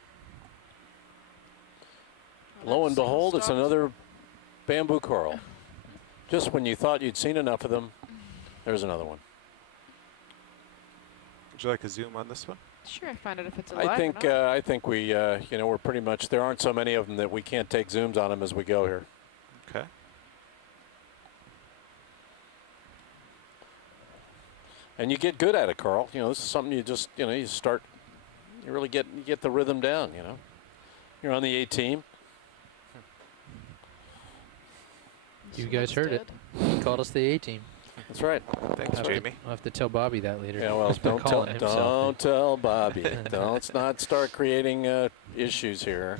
Lo and behold, it's another bamboo coral. Just when you thought you'd seen enough of them, there's another one. Would you like a zoom on this one? Sure, find out if it's alive. I think we, we're pretty much. There aren't so many of them that we can't take zooms on them as we go here. Okay. And you get good at it, Carl. You know, this is something you just, you really get the rhythm down. You know, you're on the A team. You guys heard it. He called us the A team. That's right. Thanks, Jamie. I'll have to tell Bobby that later. Yeah, well, don't tell Bobby. Don't not start creating issues here.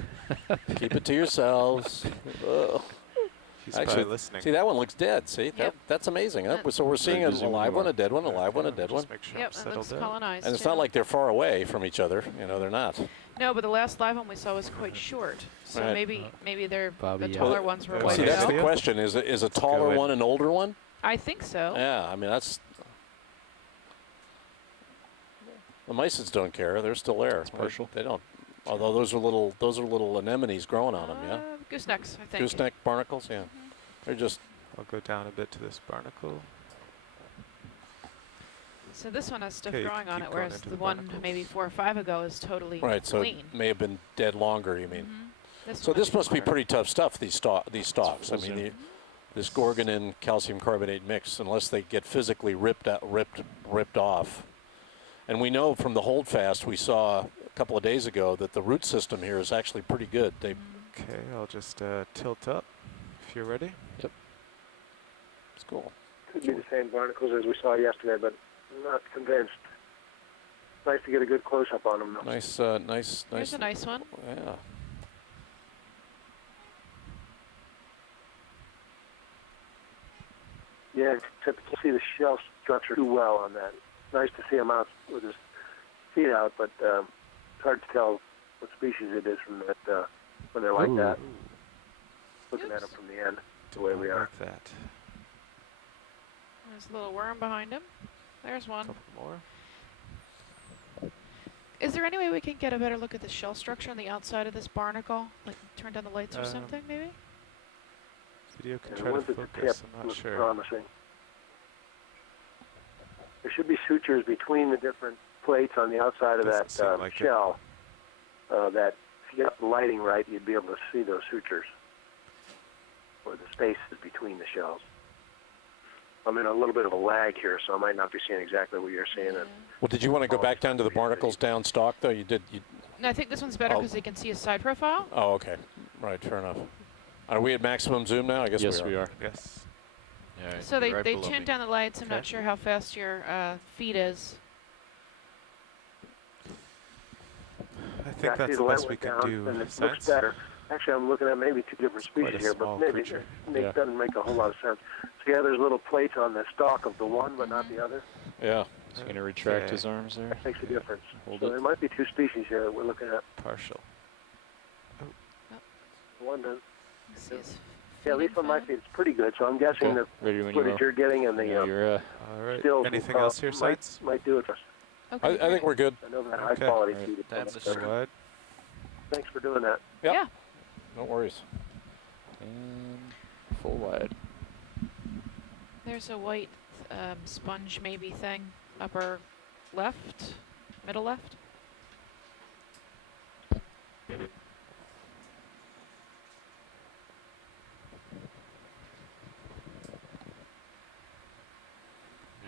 Keep it to yourselves. He's Actually, probably listening. see, that one looks dead. See, that's amazing. So we're seeing a live one, a dead one, a live one, a dead one. Make sure Yep, I'm that looks settled in. colonized. And it's not like they're far away from each other. You know, they're not. No, but the last live one we saw was quite short. So Right. maybe they're Bobby, the yeah. taller ones were See, wiped See, that's out. the question. Is a taller one an older one? I think so. Yeah, I mean that's. The mysids don't care. They're still there. It's partial. They don't. Although those are little anemones growing on them. Yeah. Goosenecks, I think. Gooseneck barnacles. Yeah. They're just. I'll go down a bit to this barnacle. So this one has stuff Okay, you growing can on keep it, going whereas into the the one barnacles. maybe 4 or 5 ago is totally Right, so clean. it may have been dead longer, you mean. This So one this must be water. pretty tough stuff, these stalks. I full mean, zoom. this gorgon and calcium carbonate mix, unless they get physically ripped off. And we know from the holdfast we saw a couple of days ago that the root system here is actually pretty good. They Okay, I'll just tilt up if you're ready. Yep. It's cool. Could be the same barnacles as we saw yesterday, but I'm not convinced. Nice to get a good close-up on them, though. Nice, nice. Here's a nice one. Yeah. Yeah, except you can see the shell structure too well on that. Nice to see him out with his feet out, but it's hard to tell what species it is from that when they're like that. Looking at them from the end, the way we are. Like that. There's a little worm behind him. There's one. Couple more. Is there any way we can get a better look at the shell structure on the outside of this barnacle? Like turn down the lights or something, maybe? Video can And try the to ones at the focus. tip I'm not look sure. promising. There should be sutures between the different plates on the outside of that Doesn't seem like it. shell. That if you got the lighting right, you'd be able to see those sutures, or the spaces between the shells. I'm in a little bit of a lag here, so I might not be seeing exactly what you're seeing. And Well, did you want to go back down to the barnacles down stalk, though? You did. No, I think this one's better because you can see his side profile. Oh, okay. Right, fair enough. Are we at maximum zoom now? I guess Yes, we are. Yes. All right, So you're right they below tuned me. down the lights. I'm Okay. not sure how fast your feed is. I think yeah, I see that's the light best we went can down, do. and it looks Science? better. Actually, I'm looking at maybe two different Quite a species here, but small maybe creature. it doesn't make a whole lot of sense. So yeah, there's little plates on the stalk of the one, but not the other. Yeah. He's going to retract Okay. his arms there. That makes a difference. Hold So it. there might be two species here that we're looking at. Partial. One does. Let's see his Yeah, at least on my feed. feed, it's pretty good. So I'm guessing Okay. the Ready when you footage are. you're getting and the Yeah, you're All right. stills Anything else here, Science? might do it for us. Okay, I think great. we're good. I know that Okay. high quality All right. feed is Damn, much this Go better. wide. Thanks for doing that. Yep. Yeah. No worries. And full wide. There's a white sponge maybe thing, upper left, middle left.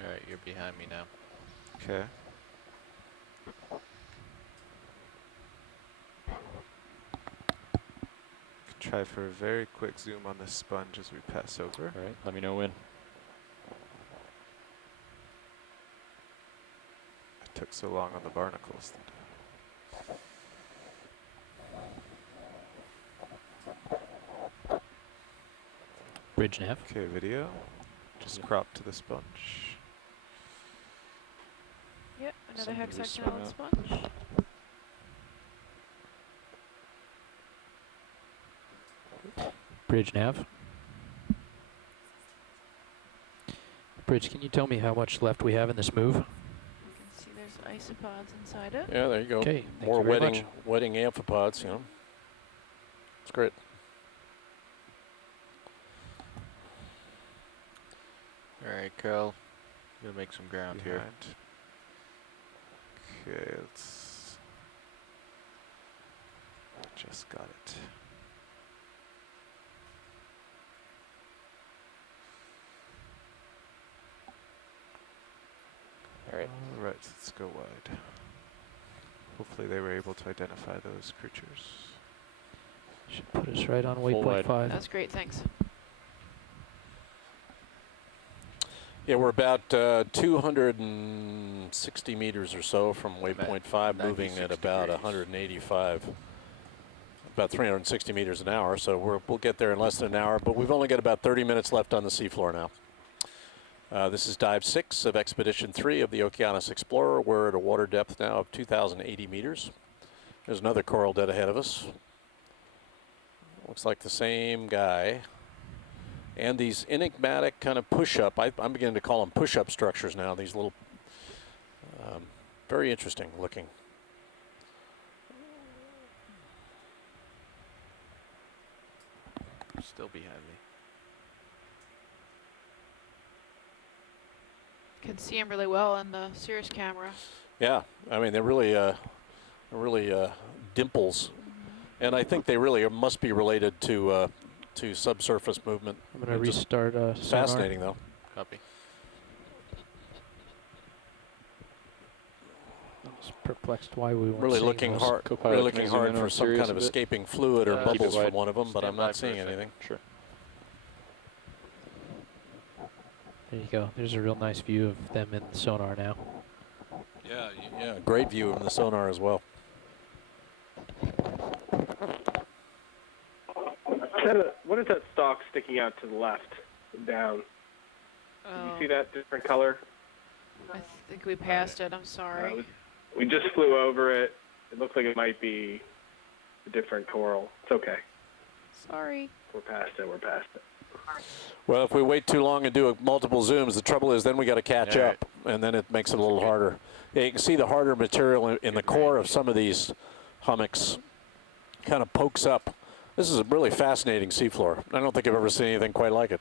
All right, you're behind me now. Okay. Try for a very quick zoom on this sponge as we pass over. All right, let me know when. It took so long on the barnacles. Bridge nav. Okay, video. Just crop to the sponge. Yep, another Something just hexagonal swung sponge. Bridge nav. Bridge, can you tell me how much left we have in this move? You can see there's isopods inside it. Yeah, there you go. Okay, thank More you very wedding, wedding amphipods, you know. It's great. All right, Carl. Gonna make some ground here. Behind. Okay, let's. Just got it. All right. All right, let's go wide. Hopefully they were able to identify those creatures. Should put us right on Full wide. waypoint 5. That's great, thanks. Yeah, we're about 260 meters or so from waypoint 5, moving at 96 about degrees. 185, about 360 meters an hour. So we'll get there in less than an hour, but we've only got about 30 minutes left on the seafloor now. This is dive 6 of Expedition 3 of the Okeanos Explorer. We're at a water depth now of 2,080 meters. There's another coral dead ahead of us. Looks like the same guy. And these enigmatic kind of push-up, I'm beginning to call them push-up structures now, these little, very interesting looking. Still behind me. can see them really well in the Cirrus camera. Yeah, I mean they're really dimples, and I think they really must be related to subsurface movement. I'm going to restart sonar. Fascinating though. Copy. I was perplexed why we weren't Really seeing looking those. hard, Copilot, really can I looking zoom hard in for on some Sirius kind of a bit? escaping fluid or Keep it bubbles from wide. one of them, but Stand I'm by not for a seeing second. anything. Sure. There you go. There's a real nice view of them in the sonar now. Yeah, great view of the sonar as well. What is that stalk sticking out to the left, down? Oh, Did you see that different color? I think we passed it. I'm sorry. We just flew over it. It looks like it might be a different coral. It's okay. Sorry. We're past it. We're past it. Well, if we wait too long and do multiple zooms, the trouble is then we got to catch Yeah, up, and then it makes it a little harder. Yeah, you can see the harder material in the core of some of these hummocks kind of pokes up. This is a really fascinating seafloor. I don't think I've ever seen anything quite like it.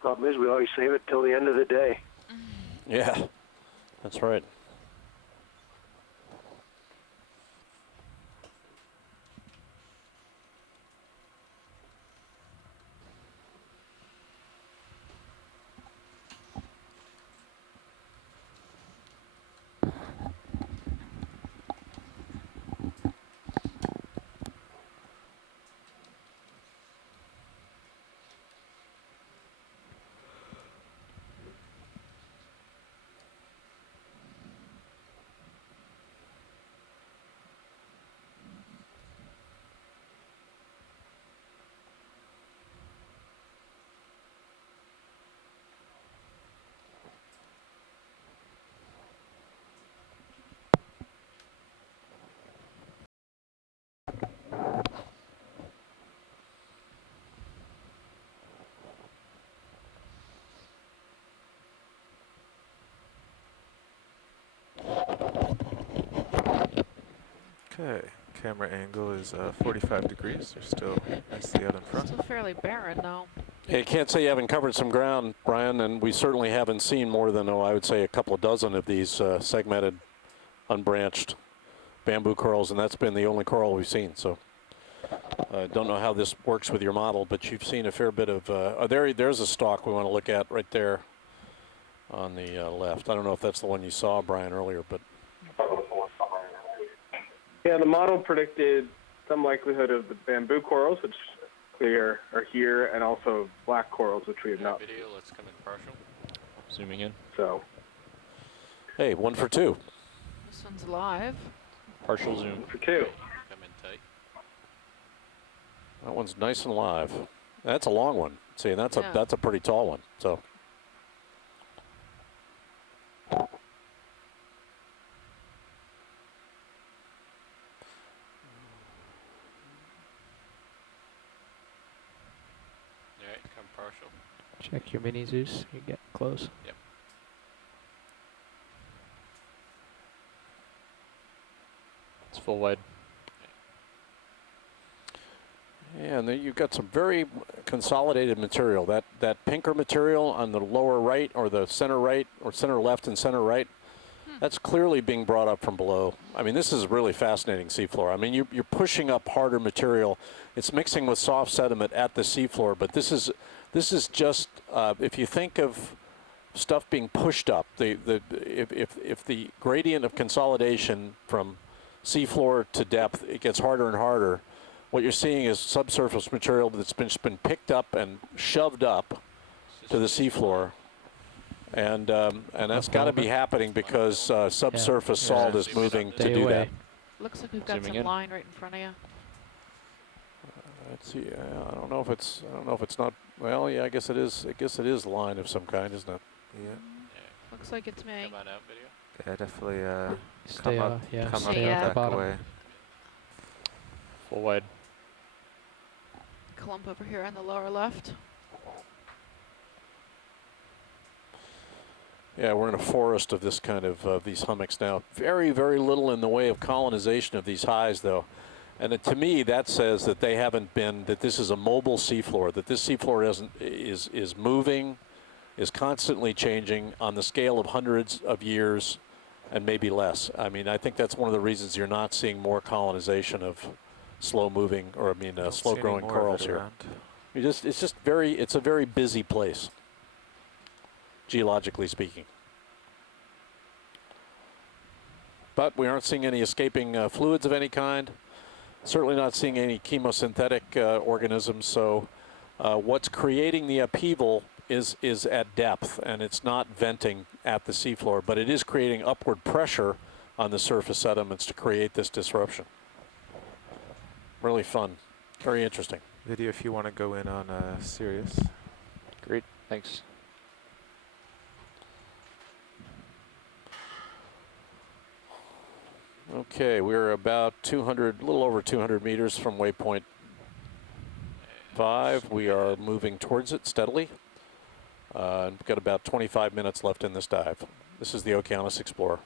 Problem is, we always save it till the end of the day. Yeah, that's right. Okay, camera angle is 45 degrees. They're still nicely out in front. Still fairly barren, though. Yeah, you can't say you haven't covered some ground, Brian, and we certainly haven't seen more than, I would say a couple of dozen of these segmented, unbranched bamboo corals, and that's been the only coral we've seen. So I don't know how this works with your model, but you've seen a fair bit of, there's a stalk we want to look at right there on the left. I don't know if that's the one you saw, Brian, earlier, but. Yeah, the model predicted some likelihood of the bamboo corals, which clear are here, and also black corals, which we have not. Video, let's come in partial. Zooming in. So. Hey, 1 for 2. This one's live. Partial zoom. For 2. Come in tight. That one's nice and live. That's a long one. See, that's Yeah. that's a pretty tall one. So. Alright, come partial. Check your mini Zeus. You get close. Yep. It's full wide. Yeah, and then you've got some very consolidated material. That pinker material on the lower right or the center right or center left and center right, that's clearly being brought up from below. I mean, this is a really fascinating seafloor. I mean, you're pushing up harder material. It's mixing with soft sediment at the seafloor, but this is just, if you think of stuff being pushed up, if the gradient of consolidation from seafloor to depth, it gets harder and harder. What you're seeing is subsurface material that's been picked up and shoved up to the seafloor, and that's got to be happening because subsurface salt is moving to do that. Looks like we've got some line right in front of you. Let's see. I don't know if it's not. Well, yeah, I guess it is. I guess it is line of some kind, isn't it? Yeah. Looks like it's me. Come on out, video. Yeah, definitely Stay come up, yeah, come stay up at the back bottom. away. Full wide. Clump over here on the lower left. Yeah, we're in a forest of this kind of these hummocks now. Very, very little in the way of colonization of these highs, though. And to me, that says that they haven't been, that this is a mobile seafloor, that this seafloor is moving, is constantly changing on the scale of hundreds of years and maybe less. I mean, I think that's one of the reasons you're not seeing more colonization of slow-moving, or I mean, slow-growing corals here. It's a very busy place, geologically speaking. But we aren't seeing any escaping fluids of any kind. Certainly not seeing any chemosynthetic organisms. So what's creating the upheaval is at depth, and it's not venting at the seafloor, but it is creating upward pressure on the surface sediments to create this disruption. Really fun. Very interesting. Video if you want to go in on Sirius. Great, thanks. Okay, we're about 200, a little over 200 meters from waypoint 5. We are moving towards it steadily. We've got about 25 minutes left in this dive. This is the Okeanos Explorer.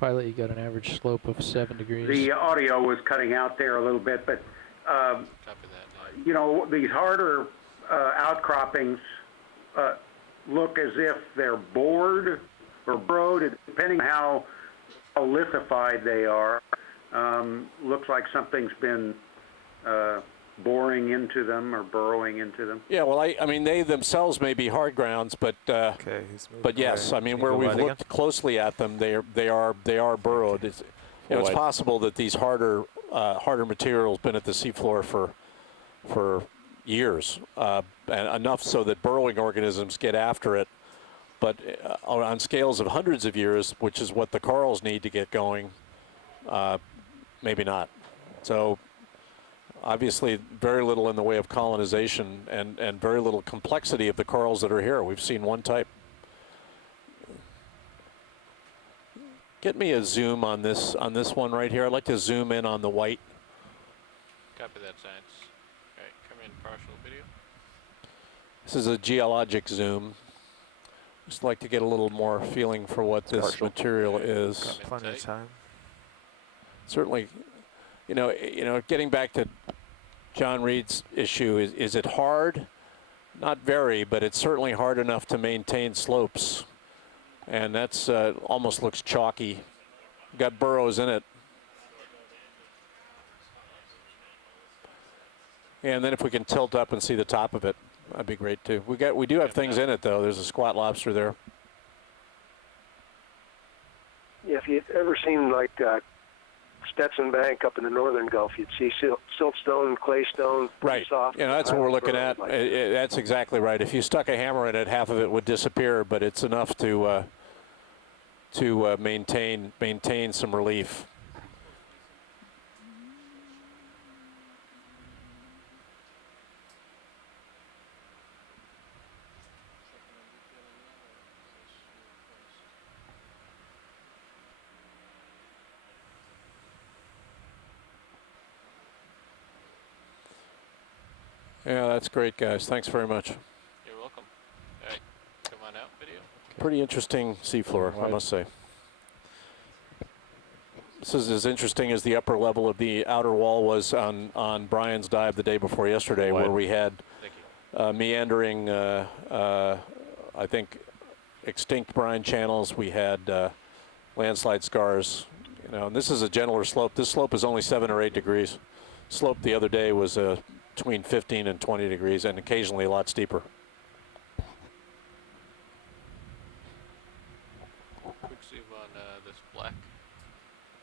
Pilot, you got an average slope of 7 degrees. The audio was cutting out there a little bit, but you know, these harder outcroppings look as if they're bored or burrowed, depending on how lithified they are. Looks like something's been boring into them or burrowing into them. Yeah, well, I mean, they themselves may be hard grounds, but yes, I mean, where we've looked closely at them, they are burrowed. It's, you know, it's possible that these harder materials been at the seafloor for years, and enough so that burrowing organisms get after it. But on scales of hundreds of years, which is what the corals need to get going, maybe not. So obviously very little in the way of colonization and very little complexity of the corals that are here. We've seen one type. Get me a zoom on this one right here. I'd like to zoom in on the white. Copy that, Science. All right, come in partial video. This is a geologic zoom. Just like to get a little more feeling for what this material is. Plenty of time. Certainly, you know, getting back to John Reed's issue, is it hard? Not very, but it's certainly hard enough to maintain slopes. And that's almost looks chalky. Got burrows in it. And then if we can tilt up and see the top of it, that'd be great too. We do have things in it though. There's a squat lobster there. Yeah, if you've ever seen like Stetson Bank up in the northern Gulf, you'd see siltstone, claystone, right? Soft. You know, that's what we're looking at. Like that's exactly right. If you stuck a hammer in it, half of it would disappear, but it's enough to maintain some relief. Yeah, that's great, guys. Thanks very much. You're welcome. All right, come on out, video. Pretty interesting seafloor, I must say. This is as interesting as the upper level of the outer wall was on Brian's dive the day before yesterday, where we had meandering, I think, extinct brine channels. We had landslide scars. You know, and this is a gentler slope. This slope is only 7 or 8 degrees. Slope the other day was between 15 and 20 degrees, and occasionally a lot steeper. Quick zoom on this black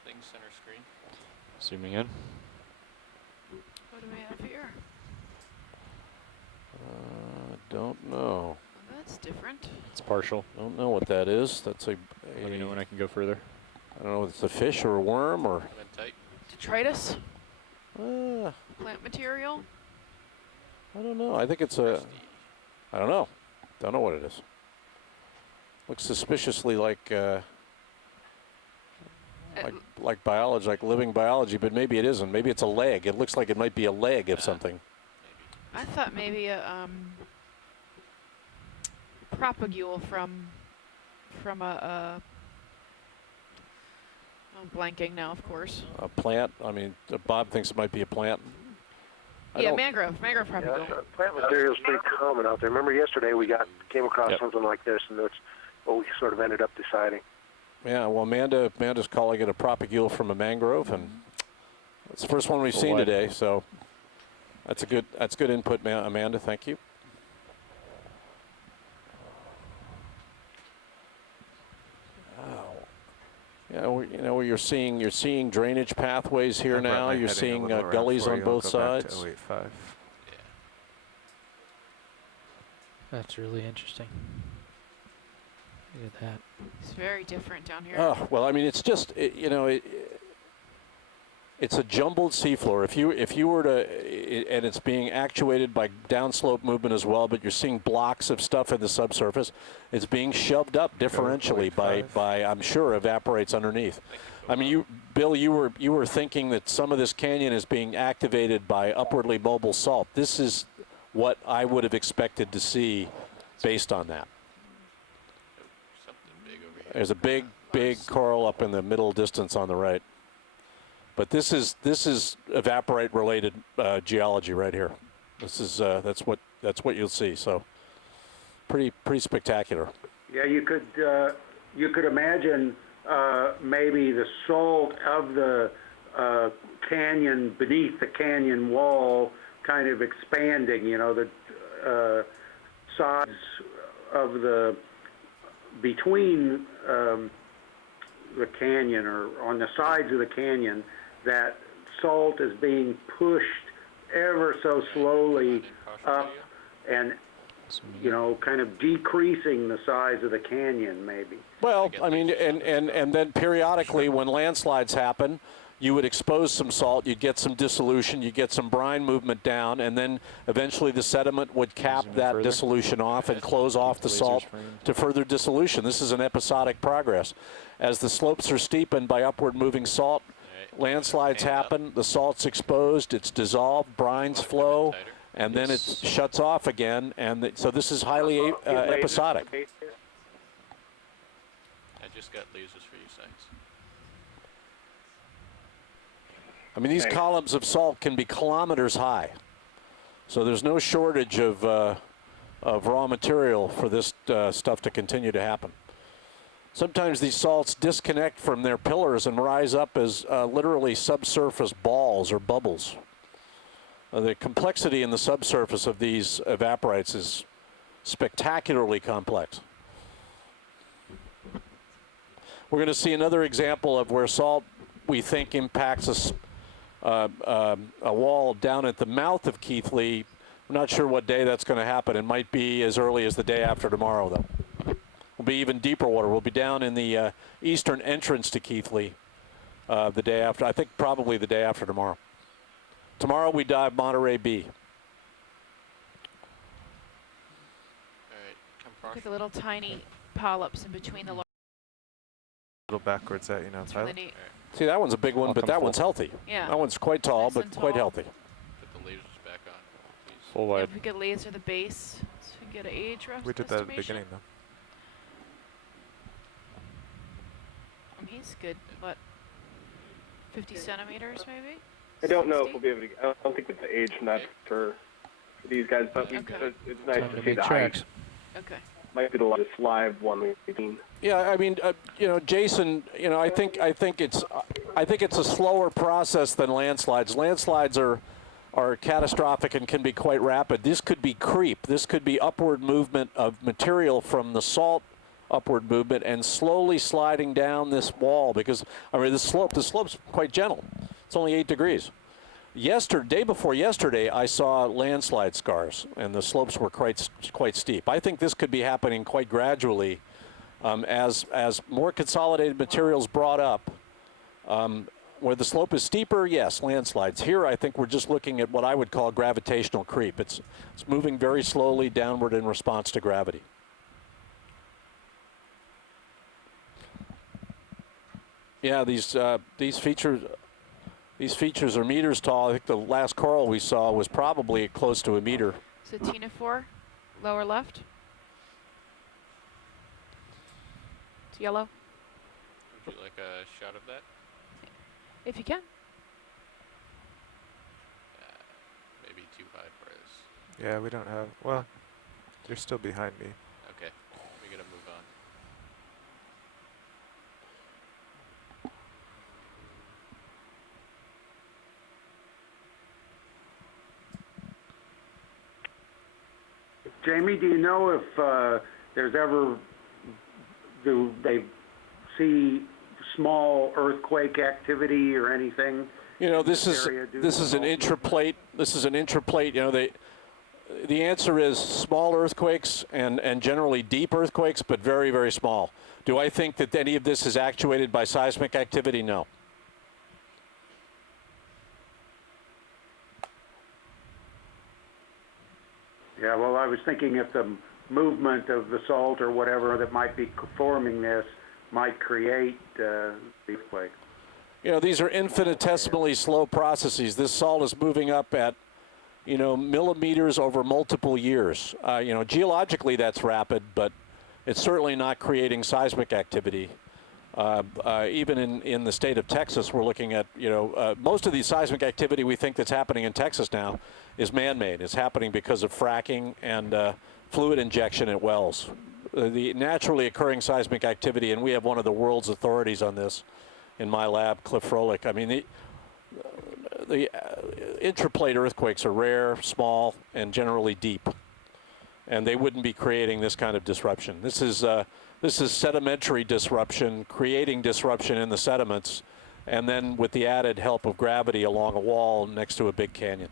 thing center screen. Zooming in. What do we have here? Don't know. Well, that's different. It's partial. Don't know what that is. That's a Let me know when I can go further. I don't know if it's a fish or a worm or Detritus? Plant material? I don't know. I think it's a, I don't know. Don't know what it is. Looks suspiciously like biology, like living biology, but maybe it isn't. Maybe it's a leg. It looks like it might be a leg of something. I thought maybe a propagule from from I'm blanking now, of course. A plant? I mean, Bob thinks it might be a plant. Yeah, mangrove probably. Plant material is pretty common out there. Remember yesterday we came across something like this, and that's what we sort of ended up deciding. Yeah, well, Amanda's calling it a propagule from a mangrove, and it's the first one we've seen today. So that's good input, Amanda. Thank you. Yeah, you're seeing drainage pathways here now. You're seeing gullies on both sides. 085. That's really interesting. Look at that. It's very different down here. Oh, well, I mean, it's just, it's a jumbled seafloor. If you were to, and it's being actuated by downslope movement as well, but you're seeing blocks of stuff in the subsurface. It's being shoved up differentially by I'm sure evaporates underneath. I mean, Bill, you were thinking that some of this canyon is being activated by upwardly mobile salt. This is what I would have expected to see based on that. There's a big coral up in the middle distance on the right. But this is evaporate related geology right here. This is that's what you'll see. So pretty spectacular. Yeah, you could imagine maybe the salt of the canyon beneath the canyon wall kind of expanding. The size of the between the canyon or on the sides of the canyon, that salt is being pushed ever so slowly up and, kind of decreasing the size of the canyon maybe. Well, I mean, and then periodically when landslides happen, you would expose some salt, you'd get some dissolution, you'd get some brine movement down, and then eventually the sediment would cap that dissolution off and close off the salt to further dissolution. This is an episodic progress. As the slopes are steepened by upward moving salt, landslides happen, the salt's exposed, it's dissolved, brines flow, and then it shuts off again, and so this is highly episodic. I just got lasers for you, thanks. I mean, these columns of salt can be kilometers high, so there's no shortage of raw material for this stuff to continue to happen. Sometimes these salts disconnect from their pillars and rise up as literally subsurface balls or bubbles. The complexity in the subsurface of these evaporites is spectacularly complex. We're going to see another example of where salt, we think, impacts a wall down at the mouth of Keathley. I'm not sure what day that's going to happen. It might be as early as the day after tomorrow, though. Will be even deeper water. We'll be down in the eastern entrance to Keathley the day after. I think probably the day after tomorrow. Tomorrow we dive Monterey B. Look at the little tiny polyps in between the. A little backwards at Tyler. See, that one's a big one, but that one's healthy. Yeah. That one's quite tall, Nice but and quite tall. healthy. Put the lasers back on, please. Full wide. If we could laser the base, so we can get an age We did that at the beginning, though. He's good. What? 50 centimeters, maybe? I don't know if we'll be able to. I don't think it's the age from that for these guys, but it's nice to see the height. Okay. Might be the largest live one we've seen. Yeah, I mean, Jason, I think it's a slower process than landslides. Landslides are catastrophic and can be quite rapid. This could be creep. This could be upward movement of material from the salt upward movement and slowly sliding down this wall because, I mean, the slope's quite gentle. It's only 8 degrees. Day before yesterday, I saw landslide scars, and the slopes were quite steep. I think this could be happening quite gradually as more consolidated materials brought up. Where the slope is steeper, yes, landslides. Here, I think we're just looking at what I would call gravitational creep. It's moving very slowly downward in response to gravity. Yeah, these features are meters tall. I think the last coral we saw was probably close to a meter. Satinophore, lower left. Yellow, Would you like a shot of that? if you can. Maybe too high for us. Yeah, we don't have. Well, you're still behind me. Okay, we gotta move on. Jamie, do you know if there's ever, do they see small earthquake activity or anything? You know, this is an intraplate. This is an intraplate. You know, the answer is small earthquakes and generally deep earthquakes, but very, very small. Do I think that any of this is actuated by seismic activity? No. Yeah, well, I was thinking if the movement of the salt or whatever that might be forming this might create the earthquake. You know, these are infinitesimally slow processes. This salt is moving up at, you know, millimeters over multiple years. You know, geologically that's rapid, but it's certainly not creating seismic activity. Even in the state of Texas, we're looking at, you know, most of the seismic activity we think that's happening in Texas now is man-made. It's happening because of fracking and fluid injection at wells. The naturally occurring seismic activity, and we have one of the world's authorities on this in my lab, Cliff Froelich. I mean, the intraplate earthquakes are rare, small, and generally deep. And they wouldn't be creating this kind of disruption. This is sedimentary disruption, creating disruption in the sediments, and then with the added help of gravity along a wall next to a big canyon.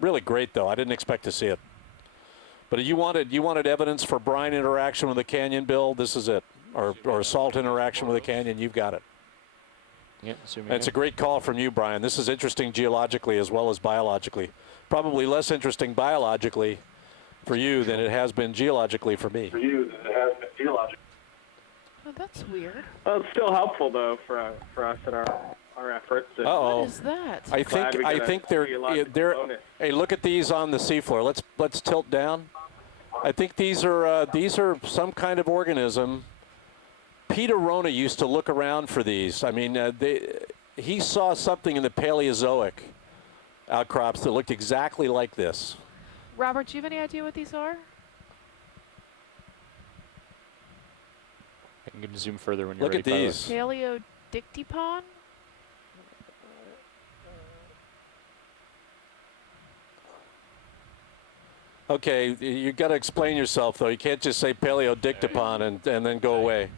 Really great, though. I didn't expect to see it. But you wanted evidence for brine interaction with a canyon, Bill? This is it. Or salt interaction with a canyon, you've got it. Yeah, It's a great call from you, Brian. This is interesting geologically as well as biologically. Probably less interesting biologically for you than it has been geologically for me. Oh, that's weird. Well, it's still helpful though for us in our efforts. Uh-oh. What is that? I think they're hey, look at these on the seafloor. Let's tilt down. I think these are some kind of organism. Peter Rona used to look around for these. I mean, he saw something in the Paleozoic outcrops that looked exactly like this. Robert, do you have any idea what these are? I can zoom further when you're Look ready. at these. Paleodictypon? Okay, you got to explain yourself though. You can't just say Paleodictypon and then go away.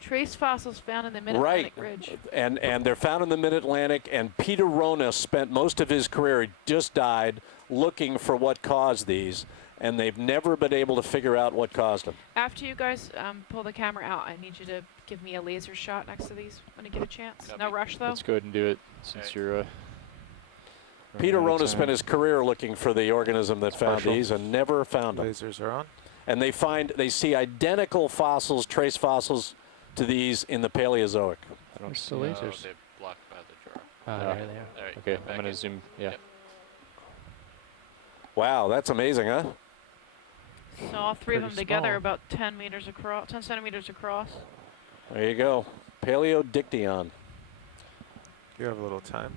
Trace fossils found in the Mid-Atlantic Ridge. And they're found in the Mid-Atlantic, and Peter Rona spent most of his career, he just died, looking for what caused these, and they've never been able to figure out what caused them. After you guys pull the camera out, I need you to give me a laser shot next to these when you get a chance. No rush, though. Let's go ahead and do it since you're... Peter Rona spent his career looking for the organism that found these and never found them. Lasers are on. And they see identical fossils, trace fossils, to these in the Paleozoic. I don't see lasers. They're blocked by the draw. There they are. All right, Okay, I'm going to zoom. Yeah. Yep. Wow, that's amazing, huh? So all three of them Pretty together small. about 10 meters across, 10 centimeters across. There you go. Paleodictyon. You have a little time.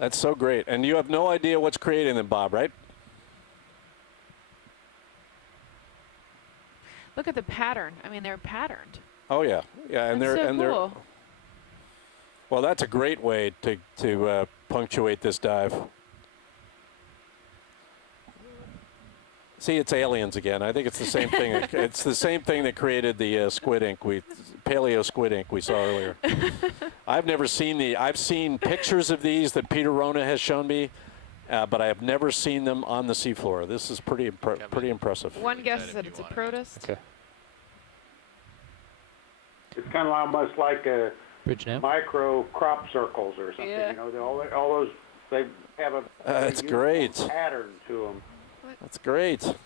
That's so great. And you have no idea what's creating them, Bob, right? Look at the pattern. I mean, they're patterned. Oh yeah, yeah, and That's they're so and cool. they're. Well, that's a great way to punctuate this dive. See, it's aliens again. I think it's the same thing. It's the same thing that created the squid ink, paleo squid ink we saw earlier. I've never seen I've seen pictures of these that Peter Rona has shown me, but I have never seen them on the seafloor. This is pretty impressive. One guess is that it's a protist. Okay. It's kind of almost like a Bridge now. micro crop circles or something. Yeah. You know, all those, they have a That's uniform great. pattern to them. That's great. Looks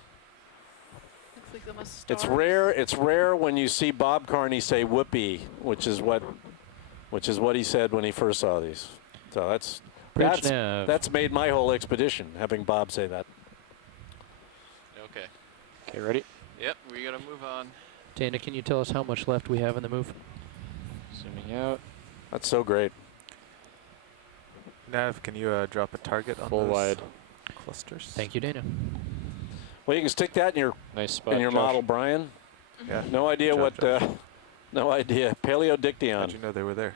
like almost It's stars. rare. It's rare when you see Bob Carney say "whoopee," which is what he said when he first saw these. So that's made my whole expedition having Bob say that. Okay. Okay, ready? Yep, we gotta move on. Dana, can you tell us how much left we have in the move? Zooming out. That's so great. Nav, can you drop a target on Full those wide. clusters? Thank you, Dana. Well, you can stick that in your Nice spot, in your Josh. model, Brian. Yeah. No idea Good job, what. Josh. No idea. Paleodictyon. How'd you know they were there?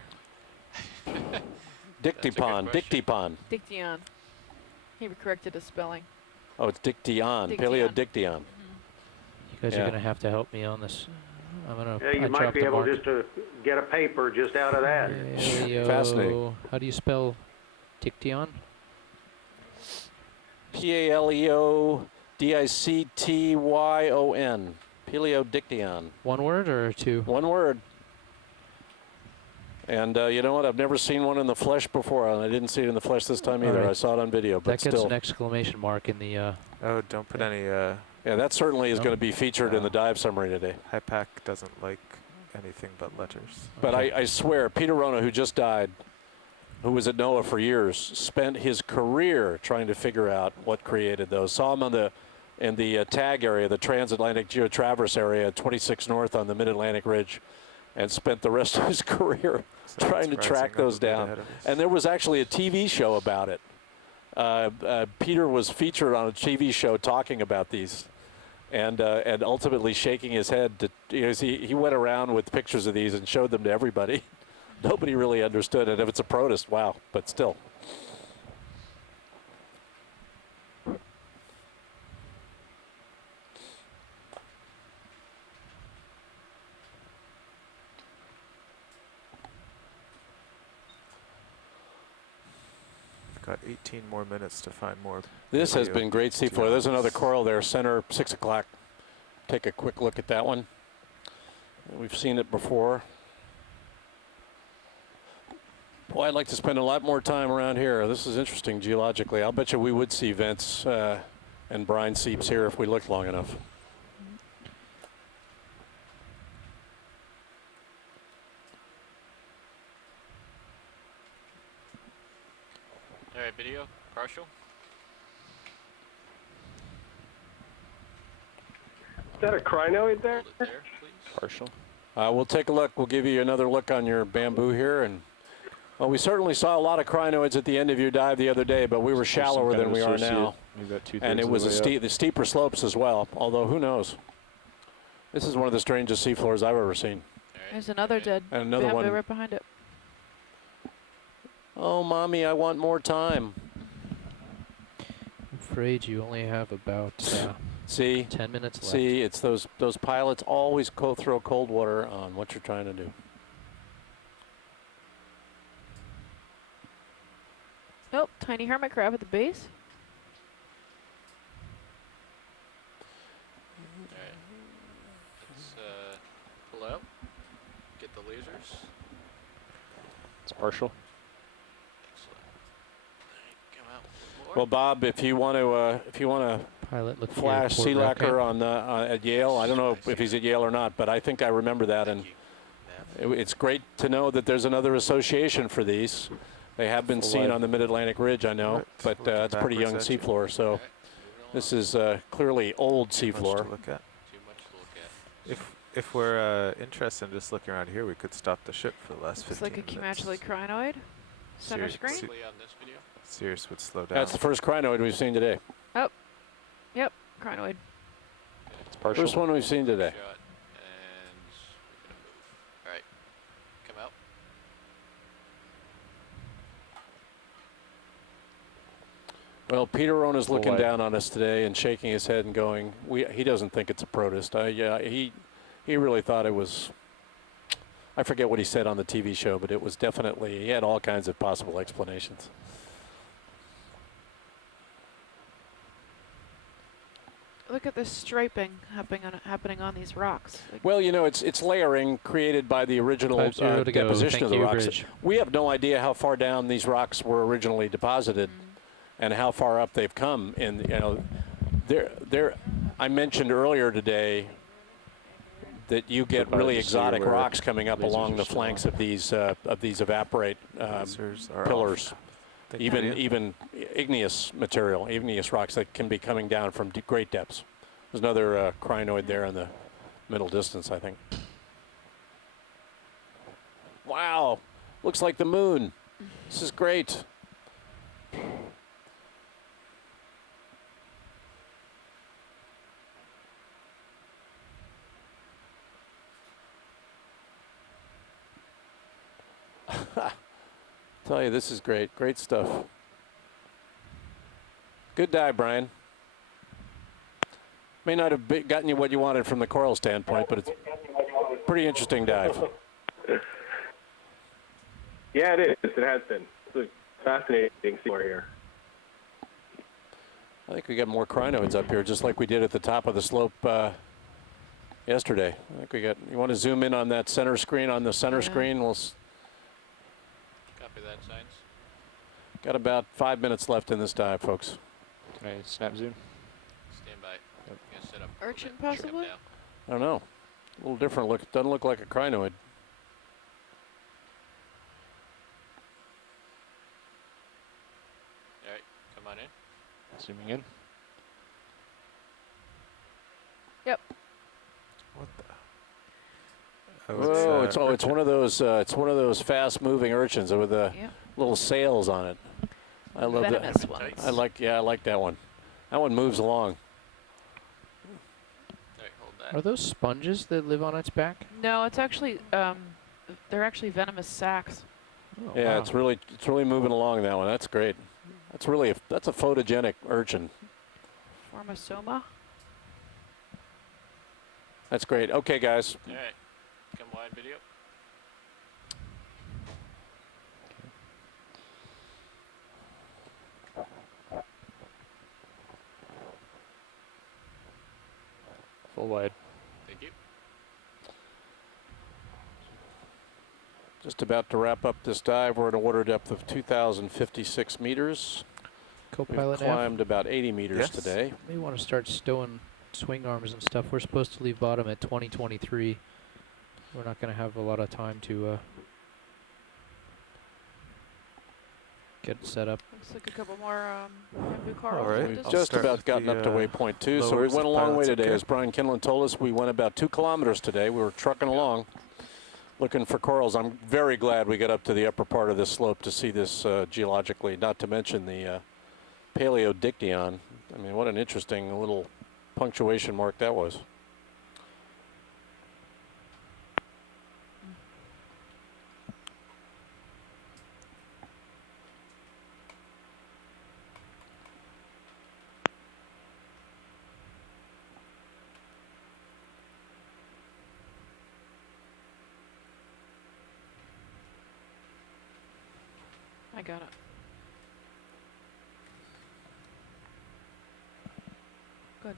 Dictypon. Dictypon. Diction. He corrected his spelling. Oh, it's Dictyon. Diction. Paleodictyon. You guys are going to have to help me on this. I'm going to. Yeah, you might be able just to get a paper just out of that. Fascinating. How do you spell Diction? Paleodictyon. Paleodictyon. One word or two? One word. And you know what? I've never seen one in the flesh before, and I didn't see it in the flesh this time either. Right. I saw it on video, but That gets still. an exclamation mark in the. Oh, don't put any. Yeah, that certainly is going to be featured in the dive summary today. HiPAC doesn't like anything but letters. But I swear, Peter Rona, who just died, who was at NOAA for years, spent his career trying to figure out what created those. Saw him on in the TAG area, the Transatlantic Geotraverse area, 26 North on the Mid-Atlantic Ridge, and spent the rest of his career trying to track those down. And there was actually a TV show about it. Peter was featured on a TV show talking about these, and ultimately shaking his head. To, he went around with pictures of these and showed them to everybody. Nobody really understood it. If it's a protist, wow, but still. Got 18 more minutes to find more. This has been great seafloor. There's another coral there, center, 6 o'clock. Take a quick look at that one. We've seen it before. Boy, I'd like to spend a lot more time around here. This is interesting geologically. I'll bet you we would see vents and brine seeps here if we looked long enough. All right, video, partial. Is that a crinoid there? Hold it there, please. Partial. We'll take a look. We'll give you another look on your bamboo here. And well, we certainly saw a lot of crinoids at the end of your dive the other day, but we were shallower than we are now. And it was the steeper slopes as well, although who knows. This is one of the strangest seafloors I've ever seen. There's another dead And another bamboo one right behind it. Oh, Mommy, I want more time. I'm afraid you only have about See, 10 minutes left. See, it's those pilots always throw cold water on what you're trying to do. Oh, tiny hermit crab at the base. All right. Let's pull out. Get the lasers. It's partial. Well, Bob, if you want to Pilot, look flash sea lacquer on at Yale, I don't know if he's at Yale or not, but I think I remember that, and it's great to know that there's another association for these. They have been seen on the Mid-Atlantic Ridge, I know, but it's pretty young seafloor, so this is clearly old seafloor. Too much to look at. If we're interested in just looking around here, we could stop the ship for the last 15 It's like a minutes. Cumulate crinoid. Center screen. On this video. Sirius would slow down. That's the first crinoid we've seen today. Oh, yep, crinoid. It's partial. First one we've seen today. Shot, and we're gonna move. All right, come out. Well, Peter Rona's looking wide. down on us today and shaking his head and going, he doesn't think it's a protist. Yeah, he really thought it was, I forget what he said on the TV show, but it was definitely, he had all kinds of possible explanations. Look at this striping happening on these rocks. Like, Well, you know, it's layering created by the original 5-0 to go. deposition Thank of the you, rocks. Bridge. We have no idea how far down these rocks were originally deposited and how far up they've come. And, you know, I mentioned earlier today that you get Surprised really to see exotic where rocks coming up lasers along are the still flanks of these evaporate Lasers are pillars. off. Thank you. Even igneous material, igneous rocks that can be coming down from great depths. There's another crinoid there in the middle distance, I think. Wow, looks like the moon. This is great. Tell you, this is great. Great stuff. Good dive, Brian. May not have gotten you what you wanted from the coral standpoint, but it's a pretty interesting dive. Yeah, it is. It has been. It's a fascinating seafloor here. I think we got more crinoids up here, just like we did at the top of the slope yesterday. I think we got. You want to zoom in on that center screen? On the center screen, we'll. Copy that, Science. Got about 5 minutes left in this dive, folks. Can I snap zoom? Stand by. Yep. Gonna set up Urchin, possibly? I don't know. A little different look. Doesn't look like a crinoid. All right, come on in. Zooming in. Yep. What the? Whoa! It's one of those. It's one of those fast-moving urchins with the little sails on it. I love Venomous that. ones. I like that one. That one moves along. Alright, hold that. Are those sponges that live on its back? No, it's actually they're actually venomous sacs. Oh, Yeah, wow. it's really moving along, that one. That's great. That's really that's a photogenic urchin. Formosoma. That's great. Okay, guys. All right, come wide video. Full wide. Thank you. Just about to wrap up this dive. We're at a water depth of 2,056 meters. Co-pilot We've climbed about 80 meters today. May want to start stowing swing arms and stuff. We're supposed to leave bottom at 2023. We're not going to have a lot of time to get it set up. Looks like a couple more bamboo corals. All right. Just We've just about gotten up to waypoint 2, so we went a long way today. As Brian Kinlan told us, we went about 2 kilometers today. We were trucking along, looking for corals. I'm very glad we got up to the upper part of this slope to see this geologically, not to mention the Paleodictyon. I mean, what an interesting little punctuation mark that was. I got it. Good.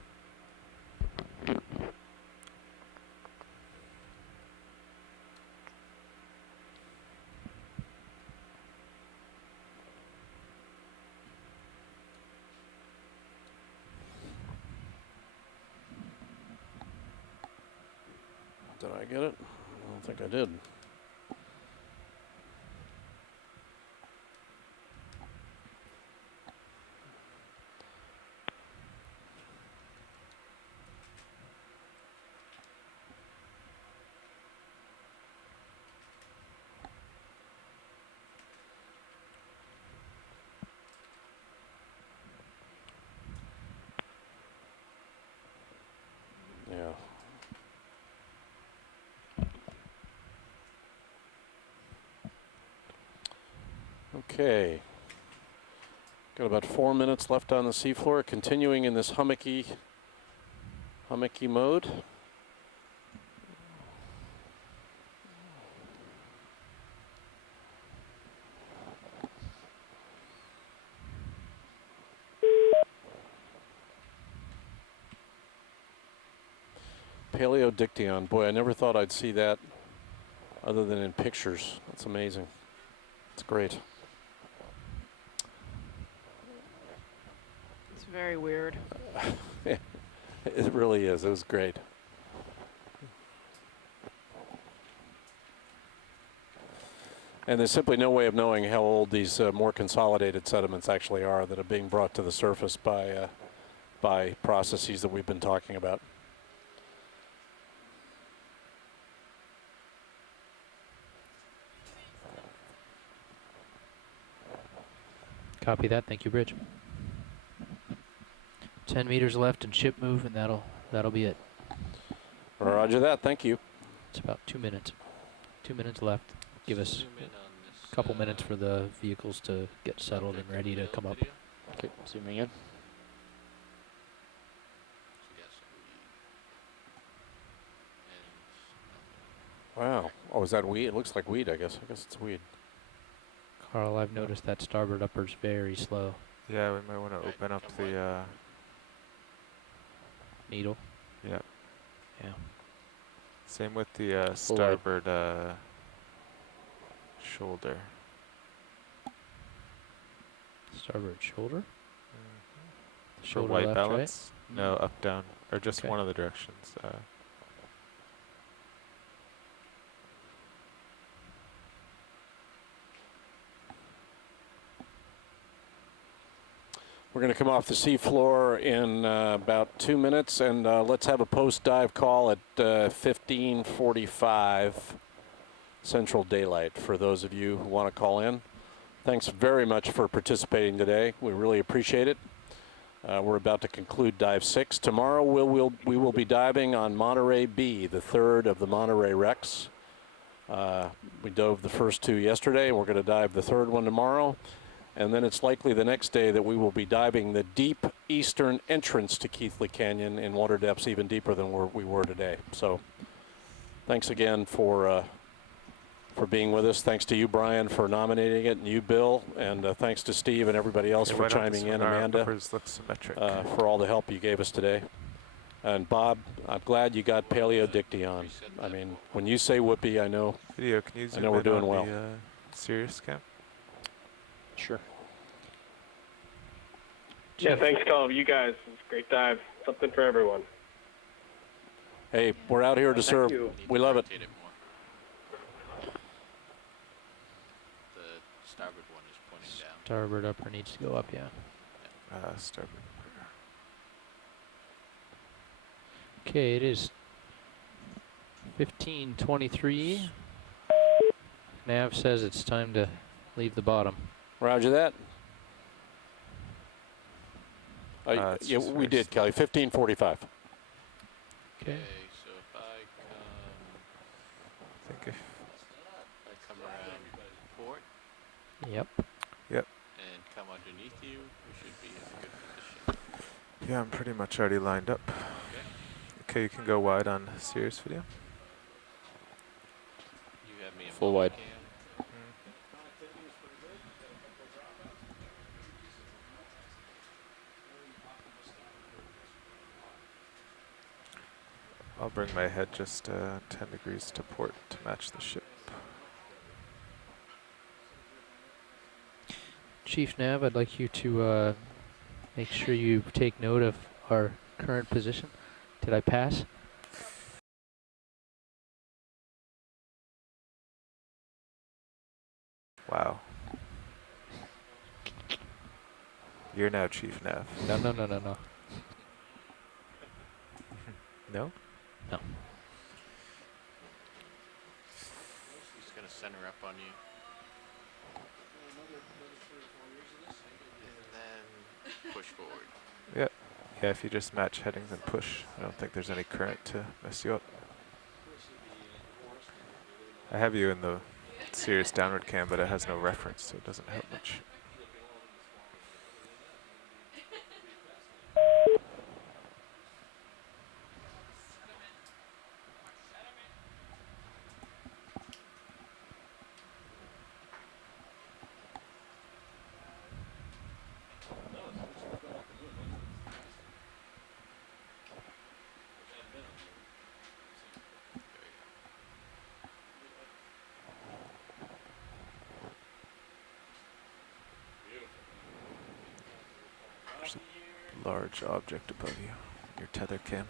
Did I get it? I don't think I did. Yeah. Okay. Got about 4 minutes left on the seafloor, continuing in this hummocky mode. Paleodictyon. Boy, I never thought I'd see that other than in pictures. That's amazing. It's great. It's very weird. It really is. It was great. And there's simply no way of knowing how old these more consolidated sediments actually are that are being brought to the surface by by processes that we've been talking about. Copy that. Thank you, Bridge. 10 meters left and ship move, and that'll be it. Roger that. Thank you. It's about 2 minutes. 2 minutes left. Give us a couple minutes for the vehicles to get settled and ready to come up. Okay, zooming in. Wow. Oh, is that weed? It looks like weed, I guess. I guess it's weed. Carl, I've noticed that starboard upper's very slow. Yeah, we might want to open up the needle. Yeah. Yeah. Same with the starboard shoulder. Starboard shoulder? For Shoulder white left, balance? right? No, up, down, or just Okay. one of the directions. We're going to come off the seafloor in about 2 minutes, and let's have a post-dive call at 15:45 Central Daylight for those of you who want to call in. Thanks very much for participating today. We really appreciate it. We're about to conclude Dive 6. Tomorrow we will be diving on Monterey B, the third of the Monterey wrecks. We dove the first 2 yesterday, and we're going to dive the third one tomorrow. And then it's likely the next day that we will be diving the deep eastern entrance to Keathley Canyon in water depths even deeper than we were today. So thanks again for being with us. Thanks to you, Brian, for nominating it, and you, Bill, and thanks to Steve and everybody else for chiming in, Amanda, for all the help you gave us today. And Bob, I'm glad you got Paleodicty on. I mean, when you say whoopee, I know, Video, can you zoom we're in doing on well. the Sirius cam? Sure. Yeah, thanks to all of you guys. It was a great dive. Something for everyone. Hey, we're out here to serve. you. We love it. The starboard one is pointing down. Starboard upper needs to go up, yeah. Starboard. Okay, it is 15:23. Nav says it's time to leave the bottom. Roger that. It's Yeah, just we very did, Kelly. 15:45. Okay. So if I come around port Yep. Yep. and come underneath you, we should be in a good position. Yeah, I'm pretty much already lined up. Okay, you can go wide on Sirius video. You have me in Full wide. cam. I'll bring my head just 10 degrees to port to match the ship. Chief Nav, I'd like you to make sure you take note of our current position. Did I pass? Wow. You're now Chief Nav. No. No? No. He's going to center up on you. And then push forward. Yeah, if you just match headings and push, I don't think there's any current to mess you up. I have you in the Sirius downward cam, but it has no reference, so it doesn't help much. There's a large object above you, your tether cam.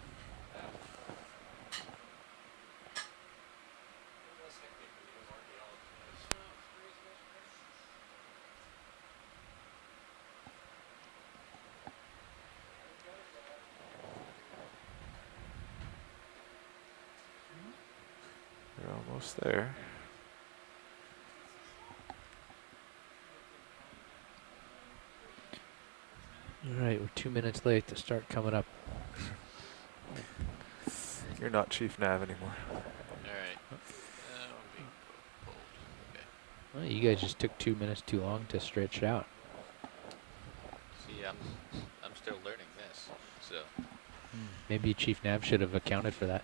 Almost there. All right, we're 2 minutes late to start coming up. You're not Chief Nav anymore. Alright. Well, you guys just took 2 minutes too long to stretch out. See, I'm still learning this, so. Maybe Chief Nav should have accounted for that.